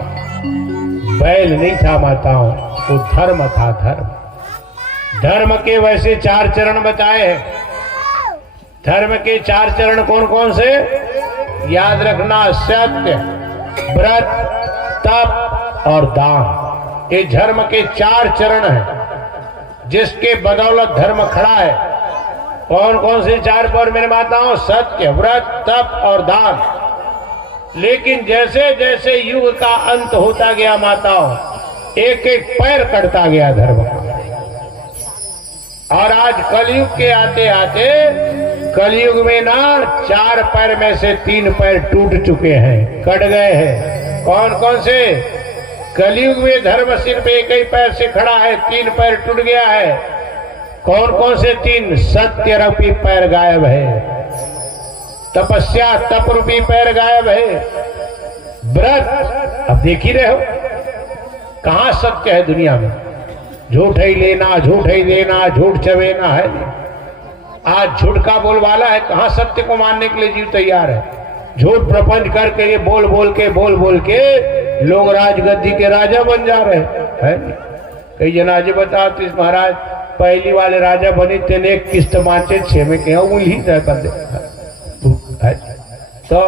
बैल नहीं था माताओं, वो धर्म था। धर्म के वैसे 4 चरण बताए हैं। धर्म के 4 चरण कौन कौन से? याद रखना, सत्य, व्रत, तप और दान। ये धर्म के 4 चरण हैं जिसके बदौलत धर्म खड़ा है। कौन कौन से 4 पर मेरे माताओं? सत्य, व्रत, तप और दान। लेकिन जैसे जैसे युग का अंत होता गया माताओं, एक एक पैर कटता गया धर्म का। और आज कलयुग के आते आते कलयुग में ना 4 पैर में से 3 पैर टूट चुके हैं, कट गए हैं। कौन कौन से? कलयुग में धर्म सिर्फ एक ही पैर से खड़ा है, 3 पैर टूट गया है। कौन कौन से 3? सत्य रूपी पैर गायब है, तपस्या तप रूपी पैर गायब है, व्रत अब देख ही रहे हो कहां सत्य है दुनिया में। झूठ ही लेना, झूठ ही देना, झूठ चवेना है। आज झूठ का बोलवाला है, कहां सत्य को मानने के लिए जीव तैयार है। झूठ प्रपंच करके ये बोल बोल के लोग राजगद्दी के राजा बन जा रहे हैं। कई जनाजे बताते महाराज पहली वाले राजा बने तेने एक किस्त माचे 6 में क्या ही तय कर दे। तो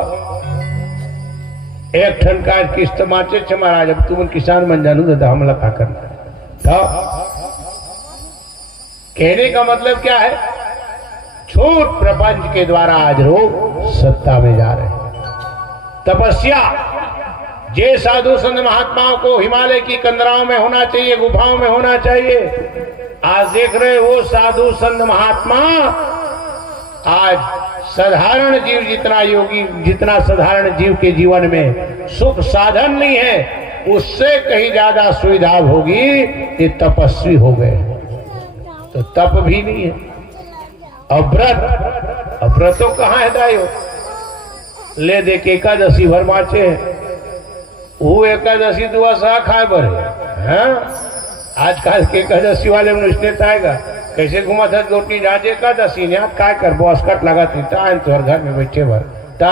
एक ठन का किस्त माचे 6 महाराज, अब तुम किसान बन जानू तो हमला का करना। तो कहने का मतलब क्या है? झूठ प्रपंच के द्वारा आज लोग सत्ता में जा रहे हैं। तपस्या, जे साधु संत महात्माओं को हिमालय की कंदराओं में होना चाहिए, गुफाओं में होना चाहिए। आज देख रहे वो साधु संत महात्मा आज साधारण जीव जितना योगी, जितना साधारण जीव के जीवन में सुख साधन नहीं है, उससे कहीं ज्यादा सुविधा होगी। ये तपस्वी हो गए, तो तप भी नहीं है। और व्रतों कहाँ है दायो? ले दे के एकादशी भर माचे वो एकादशी दुआ सा खाए भर है। आजकल के एकादशी वाले में निश्चित आएगा कैसे घुमा था 2-3 आज एकादशी ने आज काय कर बॉस कट लगा थी तो घर में बैठे भर ता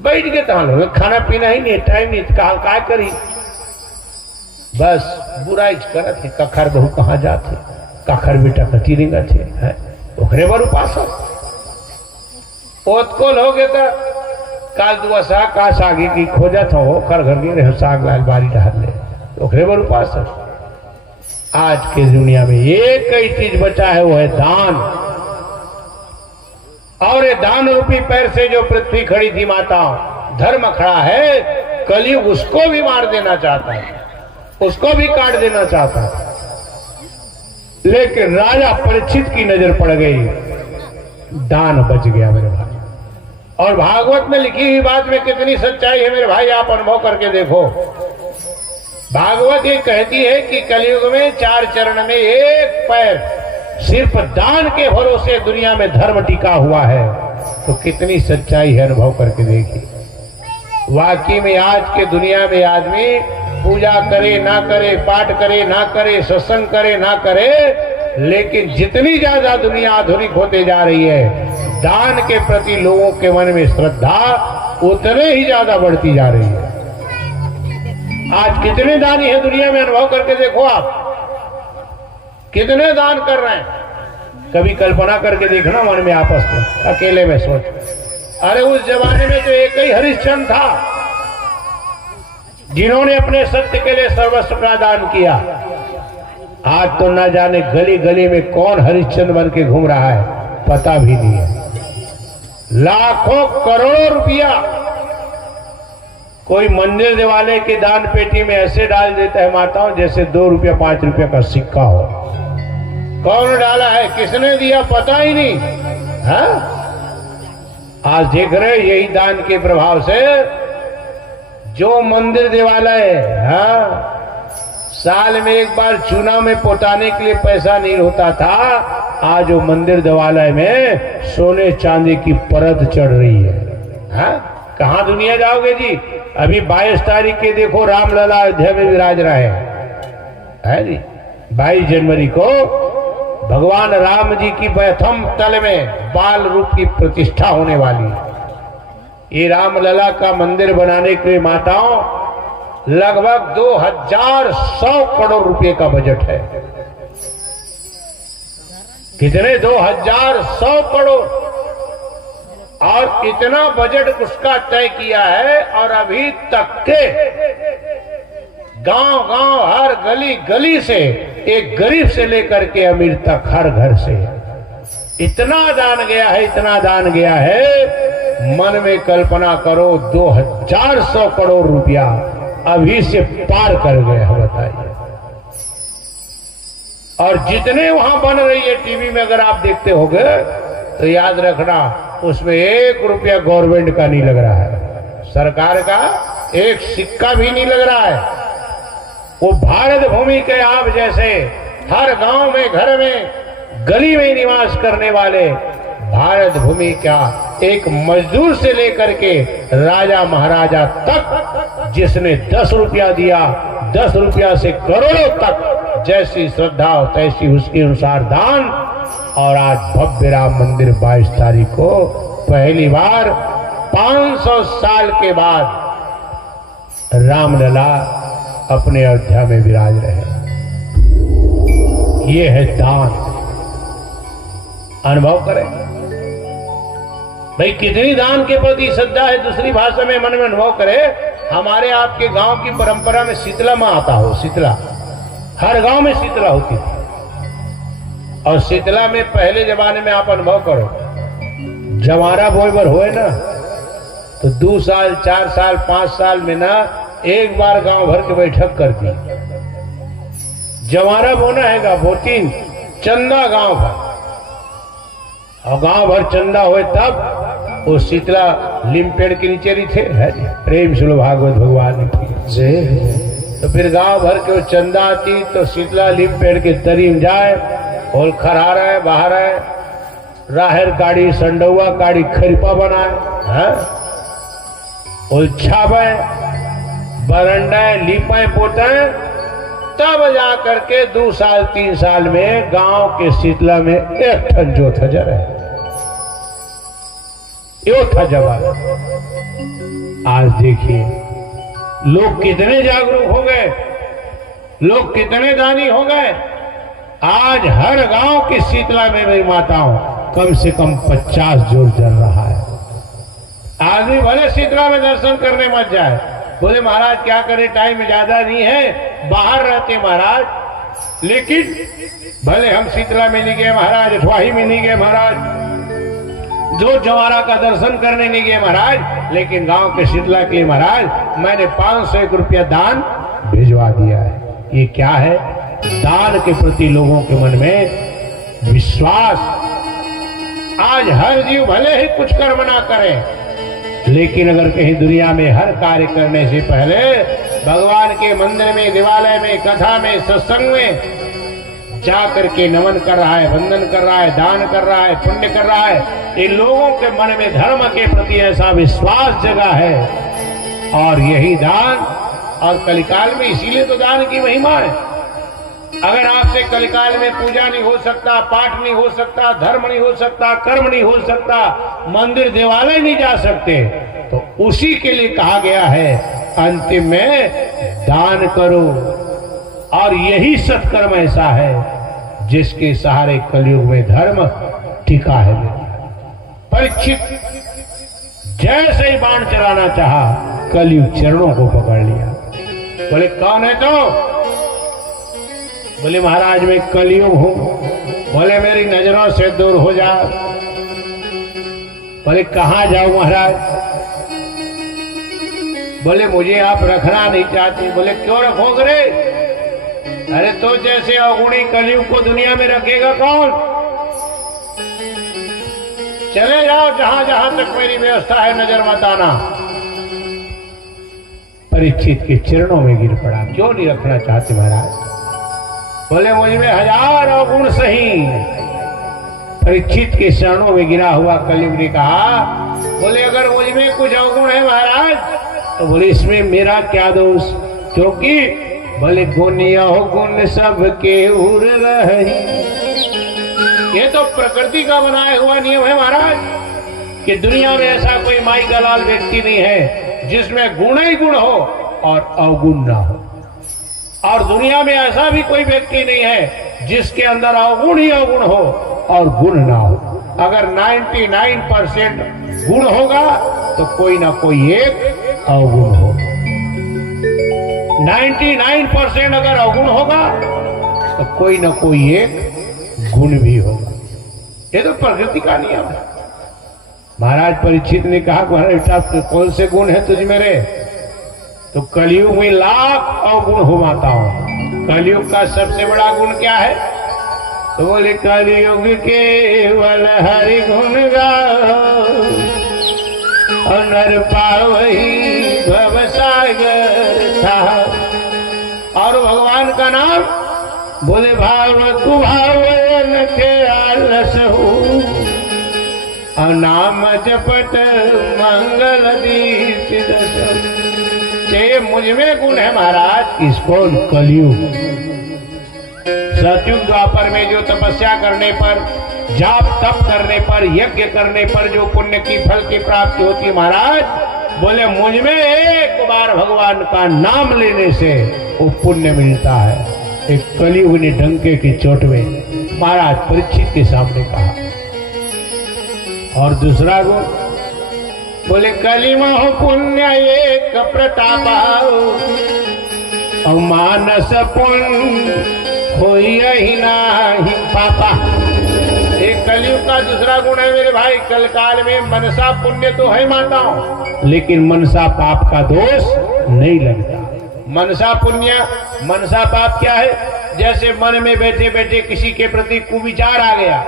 बैठ के तहाँ लोग खाना पीना ही नहीं, टाइम नहीं कहा काय करी, बस बुराई करत थे। कखर बहु कहाँ जाते, कखर बेटा कती रिंगा थे है ओखरे बार उपासक ओतकोल हो गए तो काल दुआ सा काश आगे की खोजा था हो कर घर गे साग लाल बारी डाल ले ओखरे बार उपासक। आज के दुनिया में एक ही चीज बचा है, वो है दान। और ये दान रूपी पैर से जो पृथ्वी खड़ी थी माता, धर्म खड़ा है, कलयुग उसको भी मार देना चाहता है, उसको भी काट देना चाहता है। लेकिन राजा परीक्षित की नजर पड़ गई, दान बच गया मेरे भाई। और भागवत में लिखी हुई बात में कितनी सच्चाई है मेरे भाई, आप अनुभव करके देखो। भागवत ये कहती है कि कलयुग में 4 चरण में एक पैर सिर्फ दान के भरोसे दुनिया में धर्म टिका हुआ है, तो कितनी सच्चाई है अनुभव करके देखिए। वाकई में आज के दुनिया में आदमी पूजा करे ना करे, पाठ करे ना करे, सत्संग करे ना करे, लेकिन जितनी ज्यादा दुनिया आधुनिक होते जा रही है, दान के प्रति लोगों के मन में श्रद्धा उतने ही ज्यादा बढ़ती जा रही है। आज कितने दानी है दुनिया में, अनुभव करके देखो आप, कितने दान कर रहे हैं। कभी कल्पना करके देखना मन में आपस में अकेले में सोच। अरे उस जमाने में तो एक ही हरिश्चंद्र था जिन्होंने अपने सत्य के लिए सर्वस्व का दान किया। आज तो ना जाने गली गली में कौन हरिश्चंद्र बन के घूम रहा है, पता भी नहीं है। लाखों करोड़ों रुपया कोई मंदिर दिवाले के दान पेटी में ऐसे डाल देता है माताओं जैसे 2 रुपया 5 रुपया का सिक्का हो। कौन डाला है, किसने दिया, पता ही नहीं है। आज देख रहे यही दान के प्रभाव से जो मंदिर दिवालय है, साल में एक बार चूना में पोताने के लिए पैसा नहीं होता था, आज वो मंदिर दिवालय में सोने चांदी की परत चढ़ रही है। कहां दुनिया जाओगे जी? अभी 22 तारीख के देखो रामलला अयोध्या में विराज रहे है जी। 22 जनवरी को भगवान राम जी की प्रथम तल में बाल रूप की प्रतिष्ठा होने वाली है। ये रामलला का मंदिर बनाने के लिए माताओं लगभग 2100 करोड़ रुपए का बजट है। कितने? 2100 करोड़। और इतना बजट उसका तय किया है और अभी तक के गांव गांव हर गली गली से एक गरीब से लेकर के अमीर तक हर घर से इतना दान गया है, इतना दान गया है। मन में कल्पना करो 2100 करोड़ रुपया अभी से पार कर गए हैं, बताइए। और जितने वहां बन रही है टीवी में अगर आप देखते होंगे तो याद रखना उसमें 1 रुपया गवर्नमेंट का नहीं लग रहा है, सरकार का एक सिक्का भी नहीं लग रहा है। वो भारत भूमि के आप जैसे हर गांव में, घर में, गली में निवास करने वाले भारत भूमि का एक मजदूर से लेकर के राजा महाराजा तक जिसने 10 रुपया दिया, 10 रुपया से करोड़ों तक, जैसी श्रद्धा तैसी उसके अनुसार दान। और आज भव्य राम मंदिर 22 तारीख को पहली बार 500 साल के बाद रामलला अपने अयोध्या में विराज रहे। ये है दान। अनुभव करें भाई कितनी दान के प्रति श्रद्धा है। दूसरी भाषा में मन में अनुभव करें, हमारे आपके गांव की परंपरा में शीतला मां आता हो, शीतला हर गांव में शीतला होती थी। और शीतला में पहले जमाने में आप अनुभव करो, जवारा बोईबर होए ना तो 2 साल 4 साल 5 साल में ना एक बार गांव भर के बैठक कर दी। जवारा बोना है बोतीन चंदा गांव भर, और गांव भर चंदा हुए तब वो शीतला लीम पेड़ के नीचे ही थे। है प्रेम सुलो भागवत भगवान की। तो फिर गांव भर के वो चंदा आती तो शीतला लीम पेड़ के तरीम जाए और खरा रहे बाहर है, राहर काड़ी संडौआ काड़ी खरीपा बनाए, उलछावे बरंडाए लीपाए पोताए, तब जा करके 2 साल 3 साल में गांव के शीतला में 1 ठन जोत हजर है। यो था जवाब। आज देखिए लोग कितने जागरूक हो गए, लोग कितने दानी हो गए। आज हर गांव की शीतला में मेरी माताओं कम से कम 50 जोत जल रहा है। आदमी भले शीतला में दर्शन करने मत जाए, बोले महाराज क्या करे टाइम ज्यादा नहीं है, बाहर रहते महाराज, लेकिन भले हम शीतला में नहीं गए महाराज, अठवाही में नहीं गए महाराज, जो जवारा का दर्शन करने नहीं गए महाराज, लेकिन गांव के शीतला के लिए महाराज मैंने 501 रुपया दान भिजवा दिया है। ये क्या है? दान के प्रति लोगों के मन में विश्वास। आज हर जीव भले ही कुछ कर्म ना करे, लेकिन अगर कहीं दुनिया में हर कार्य करने से पहले भगवान के मंदिर में, देवालय में, कथा में, सत्संग में जा करके नमन कर रहा है, वंदन कर रहा है, दान कर रहा है, पुण्य कर रहा है, इन लोगों के मन में धर्म के प्रति ऐसा विश्वास जगा है। और यही दान, और कलिकाल में इसीलिए तो दान की महिमा है। अगर आपसे कलिकाल में पूजा नहीं हो सकता, पाठ नहीं हो सकता, धर्म नहीं हो सकता, कर्म नहीं हो सकता, मंदिर देवालय नहीं जा सकते, तो उसी के लिए कहा गया है अंतिम में दान करो। और यही सत्कर्म ऐसा है जिसके सहारे कलयुग में धर्म टिका है। परीक्षित जैसे ही बाण चलाना चाहा, कलयुग चरणों को पकड़ लिया। बोले कौन है तो? बोले महाराज मैं कलयुग हूं। बोले मेरी नजरों से दूर हो जा। बोले कहां जाऊं महाराज? बोले मुझे आप रखना नहीं चाहते। बोले क्यों रखोगे रे? अरे तो जैसे अवगुणी कलयुग को दुनिया में रखेगा कौन? चले जाओ जहां जहां तक मेरी व्यवस्था है, नजर मत आना। परीक्षित के चरणों में गिर पड़ा। क्यों नहीं रखना चाहते महाराज? बोले मुझ में 1000 अवगुण सही। परीक्षित के चरणों में गिरा हुआ कलयुग ने कहा, बोले अगर मुझ में कुछ अवगुण है महाराज तो बोले इसमें मेरा क्या दोष, क्योंकि बोले गुनिया हो गुण सबके उर रही। ये तो प्रकृति का बनाया हुआ नियम है महाराज कि दुनिया में ऐसा कोई माई का लाल व्यक्ति नहीं है जिसमें गुण ही गुण हो और अवगुण ना हो, और दुनिया में ऐसा भी कोई व्यक्ति नहीं है जिसके अंदर अवगुण ही अवगुण हो और गुण ना हो। अगर 99% गुण होगा तो कोई ना कोई एक अवगुण हो, 99% अगर अवगुण होगा तो कोई ना कोई एक गुण भी होगा। ये तो प्रकृति का नियम है। महाराज परीक्षित ने कहा बेटा कौन से गुण है तुझ मेरे, तो कलयुग में लाख अवगुण हो माता हूं। कलयुग का सबसे बड़ा गुण क्या है, तो बोले कलयुग केवल हरि गुण गाओ और नर पावही भव सागर था। और भगवान का नाम बोले भाव कुभावन के आलस हो और नाम जपट मंगल दीप मुझ में गुण है महाराज। इसको कलयुग, सतयुग द्वापर में जो तपस्या करने पर, जाप तप करने पर, यज्ञ करने पर जो पुण्य की फल की प्राप्ति होती है महाराज, बोले मुझ में एक बार भगवान का नाम लेने से वो पुण्य मिलता है। एक कलयुग ने डंके की चोट में महाराज परीक्षित के सामने कहा। और दूसरा गुण बोले कलिमह पुण्य एक प्रताप और मानस पुण्य होई नहीं पापा। एक कलयुग का दूसरा गुण है मेरे भाई, कल काल में मनसा पुण्य तो है माताओं, लेकिन मनसा पाप का दोष नहीं लगता। मनसा पुण्य, मनसा पाप क्या है, जैसे मन में बैठे बैठे किसी के प्रति कुविचार आ गया,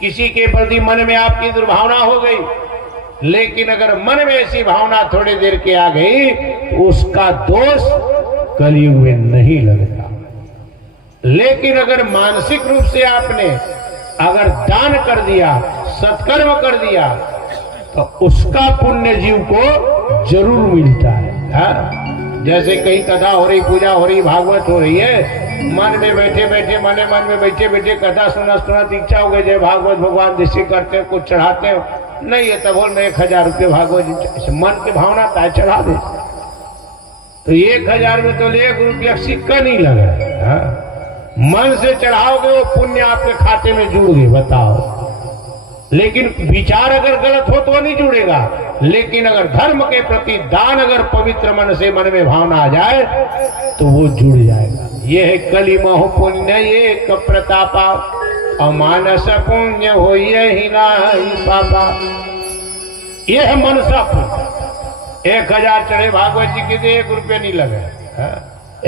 किसी के प्रति मन में आपकी दुर्भावना हो गई, लेकिन अगर मन में ऐसी भावना थोड़ी देर के आ गई तो उसका दोष कलयुग में नहीं लगता। लेकिन अगर मानसिक रूप से आपने अगर दान कर दिया, सत्कर्म कर दिया, तो उसका पुण्य जीव को जरूर मिलता है। हाँ? जैसे कहीं कथा हो रही, पूजा हो रही, भागवत हो रही है, मन में बैठे बैठे, मन में बैठे बैठे कथा सुना इच्छा हो गई, जय भागवत भगवान जिससे करते हो, कुछ चढ़ाते हो, नहीं है तो बोल मैं 1000 रुपये भागवत, मन की भावना था चढ़ा दे, तो 1000 में तो 1 रुपया सिक्का नहीं लगा। हाँ? मन से चढ़ाओगे वो पुण्य आपके खाते में जुड़ गए, बताओ। लेकिन विचार अगर गलत हो तो नहीं जुड़ेगा, लेकिन अगर धर्म के प्रति दान अगर पवित्र मन से मन में भावना आ जाए तो वो जुड़ जाएगा। ये है कलिमह पुण्य एक प्रतापा और मानस पुण्य हो ही नहीं पापा। ये है मनसा पुण्य। 1000 चढ़े भागवत जी के, 1 रुपये नहीं लगे।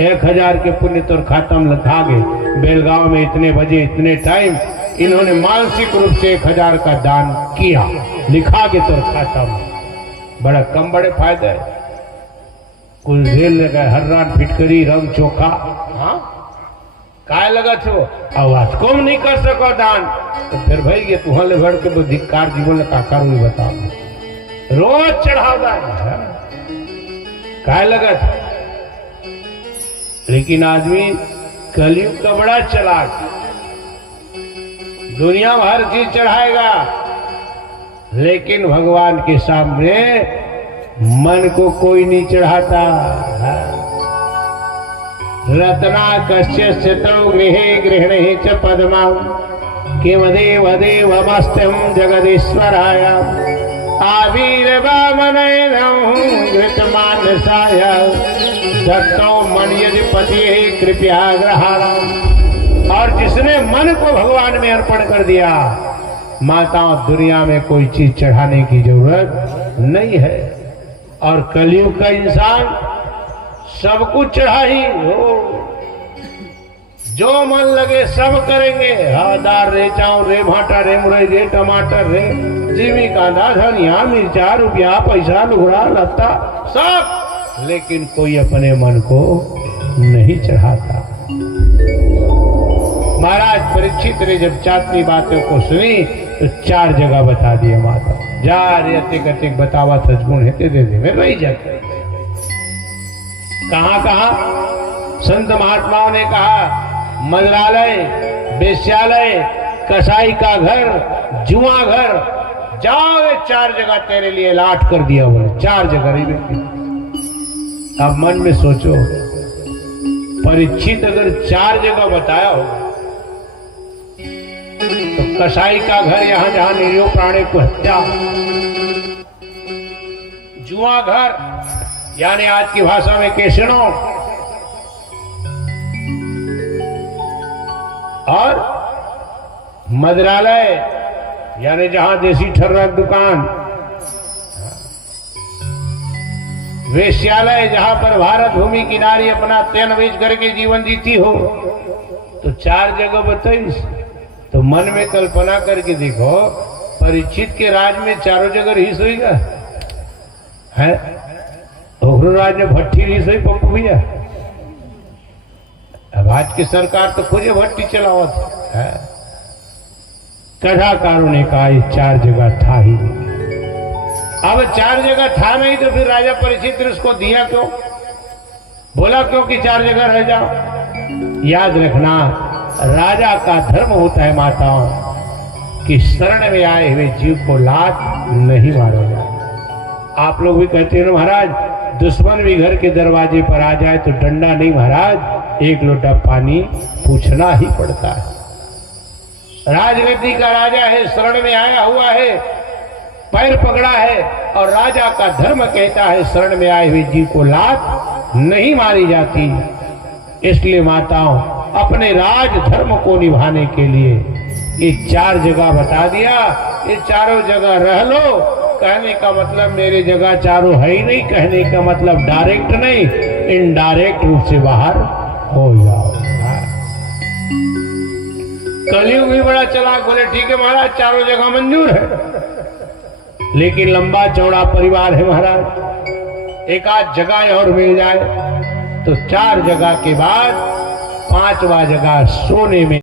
1000 के पुण्य तो खाता में लिखा गए, बेलगांव में इतने बजे इतने टाइम इन्होंने मानसिक रूप से 1000 का दान किया, लिखा के तो खाता में। बड़ा कम बड़े फायदे है। कुछ रेल लगा, हर्रान फिटकरी रंग चोखा, हाँ काय लगा छो आवाज कम नहीं कर सको दान, तो फिर भाई ये तुहले भर के तो धिक्कार जीवन काकर हुई बताओ, रोज चढ़ाओ दान काय लगा छो। लेकिन आदमी कलयुग का बड़ा चालाक, दुनिया में हर चीज चढ़ाएगा, लेकिन भगवान के सामने मन को कोई नहीं चढ़ाता। रत्ना कश्य स्थितौ गृहे गृहिणी च पद्मा किमदेव देवमस्त्यं जगदीश्वराय आविर्भावनैनं घृतमानसाय दत्तौ मन्यधिपति कृपया ग्रहाणाम्। और जिसने मन को भगवान में अर्पण कर दिया, माताओं दुनिया में कोई चीज चढ़ाने की जरूरत नहीं है। और कलयुग का इंसान सब कुछ चढ़ा ही हो, जो मन लगे सब करेंगे। हाँ दार रे, चाव रे, भाटा रे, मुरई रे, टमाटर रे, जीवी कांदा, धनिया, मिर्चा, रुपया, पैसा, लुगड़ा, लत्ता सब, लेकिन कोई अपने मन को नहीं चढ़ाता। महाराज परीक्षित ने जब चातनी बातों को सुनी तो 4 जगह बता दिया माता। जा रे अतिक अतिक बतावा सजगुण हेते दे दे वही जगह। कहां कहां संत महात्माओं ने कहा मंदिरालय, वेश्यालय, कसाई का घर, जुआ घर, जाओ 4 जगह तेरे लिए लाट कर दिया। बोले 4 जगह रही बेटी। अब मन में सोचो परीक्षित अगर 4 जगह बताया हो तो कसाई का घर यहां जहां निरीह प्राणी को हत्या, जुआ घर यानी आज की भाषा में कैसिनो, और मदिरालय यानी जहां देसी ठर्रक दुकान, वेश्यालय जहां पर भारत भूमि किनारी अपना तेल बेच करके जीवन जीती हो। तो 4 जगह बताइए तो मन में कल्पना करके देखो परीक्षित के राज में 4 जगह रही सोईगा है। उग्र राज में भट्टी रही सोई पप्पू भैया। अब आज की सरकार तो खुद भट्टी चलावत है। कथाकारों ने कहा 4 जगह था ही नहीं। अब 4 जगह था नहीं तो फिर राजा परीक्षित ने उसको दिया क्यों? बोला क्यों कि 4 जगह रह जाओ? याद रखना राजा का धर्म होता है माताओं कि शरण में आए हुए जीव को लात नहीं मारा जाए। आप लोग भी कहते हो महाराज दुश्मन भी घर के दरवाजे पर आ जाए तो डंडा नहीं महाराज, 1 लोटा पानी पूछना ही पड़ता है। राजगद्दी का राजा है, शरण में आया हुआ है, पैर पकड़ा है और राजा का धर्म कहता है शरण में आए हुए जीव को लात नहीं मारी जाती। इसलिए माताओं अपने राज धर्म को निभाने के लिए ये 4 जगह बता दिया। ये 4 जगह रह लो कहने का मतलब मेरे जगह 4 है ही नहीं, कहने का मतलब डायरेक्ट नहीं इनडायरेक्ट रूप से बाहर हो जाओ। कलयुग भी बड़ा चलाक, बोले ठीक है महाराज 4 जगह मंजूर है लेकिन लंबा चौड़ा परिवार है महाराज, 1 आध जगह और मिल जाए तो 4 जगह के बाद 5वां जगह सोने में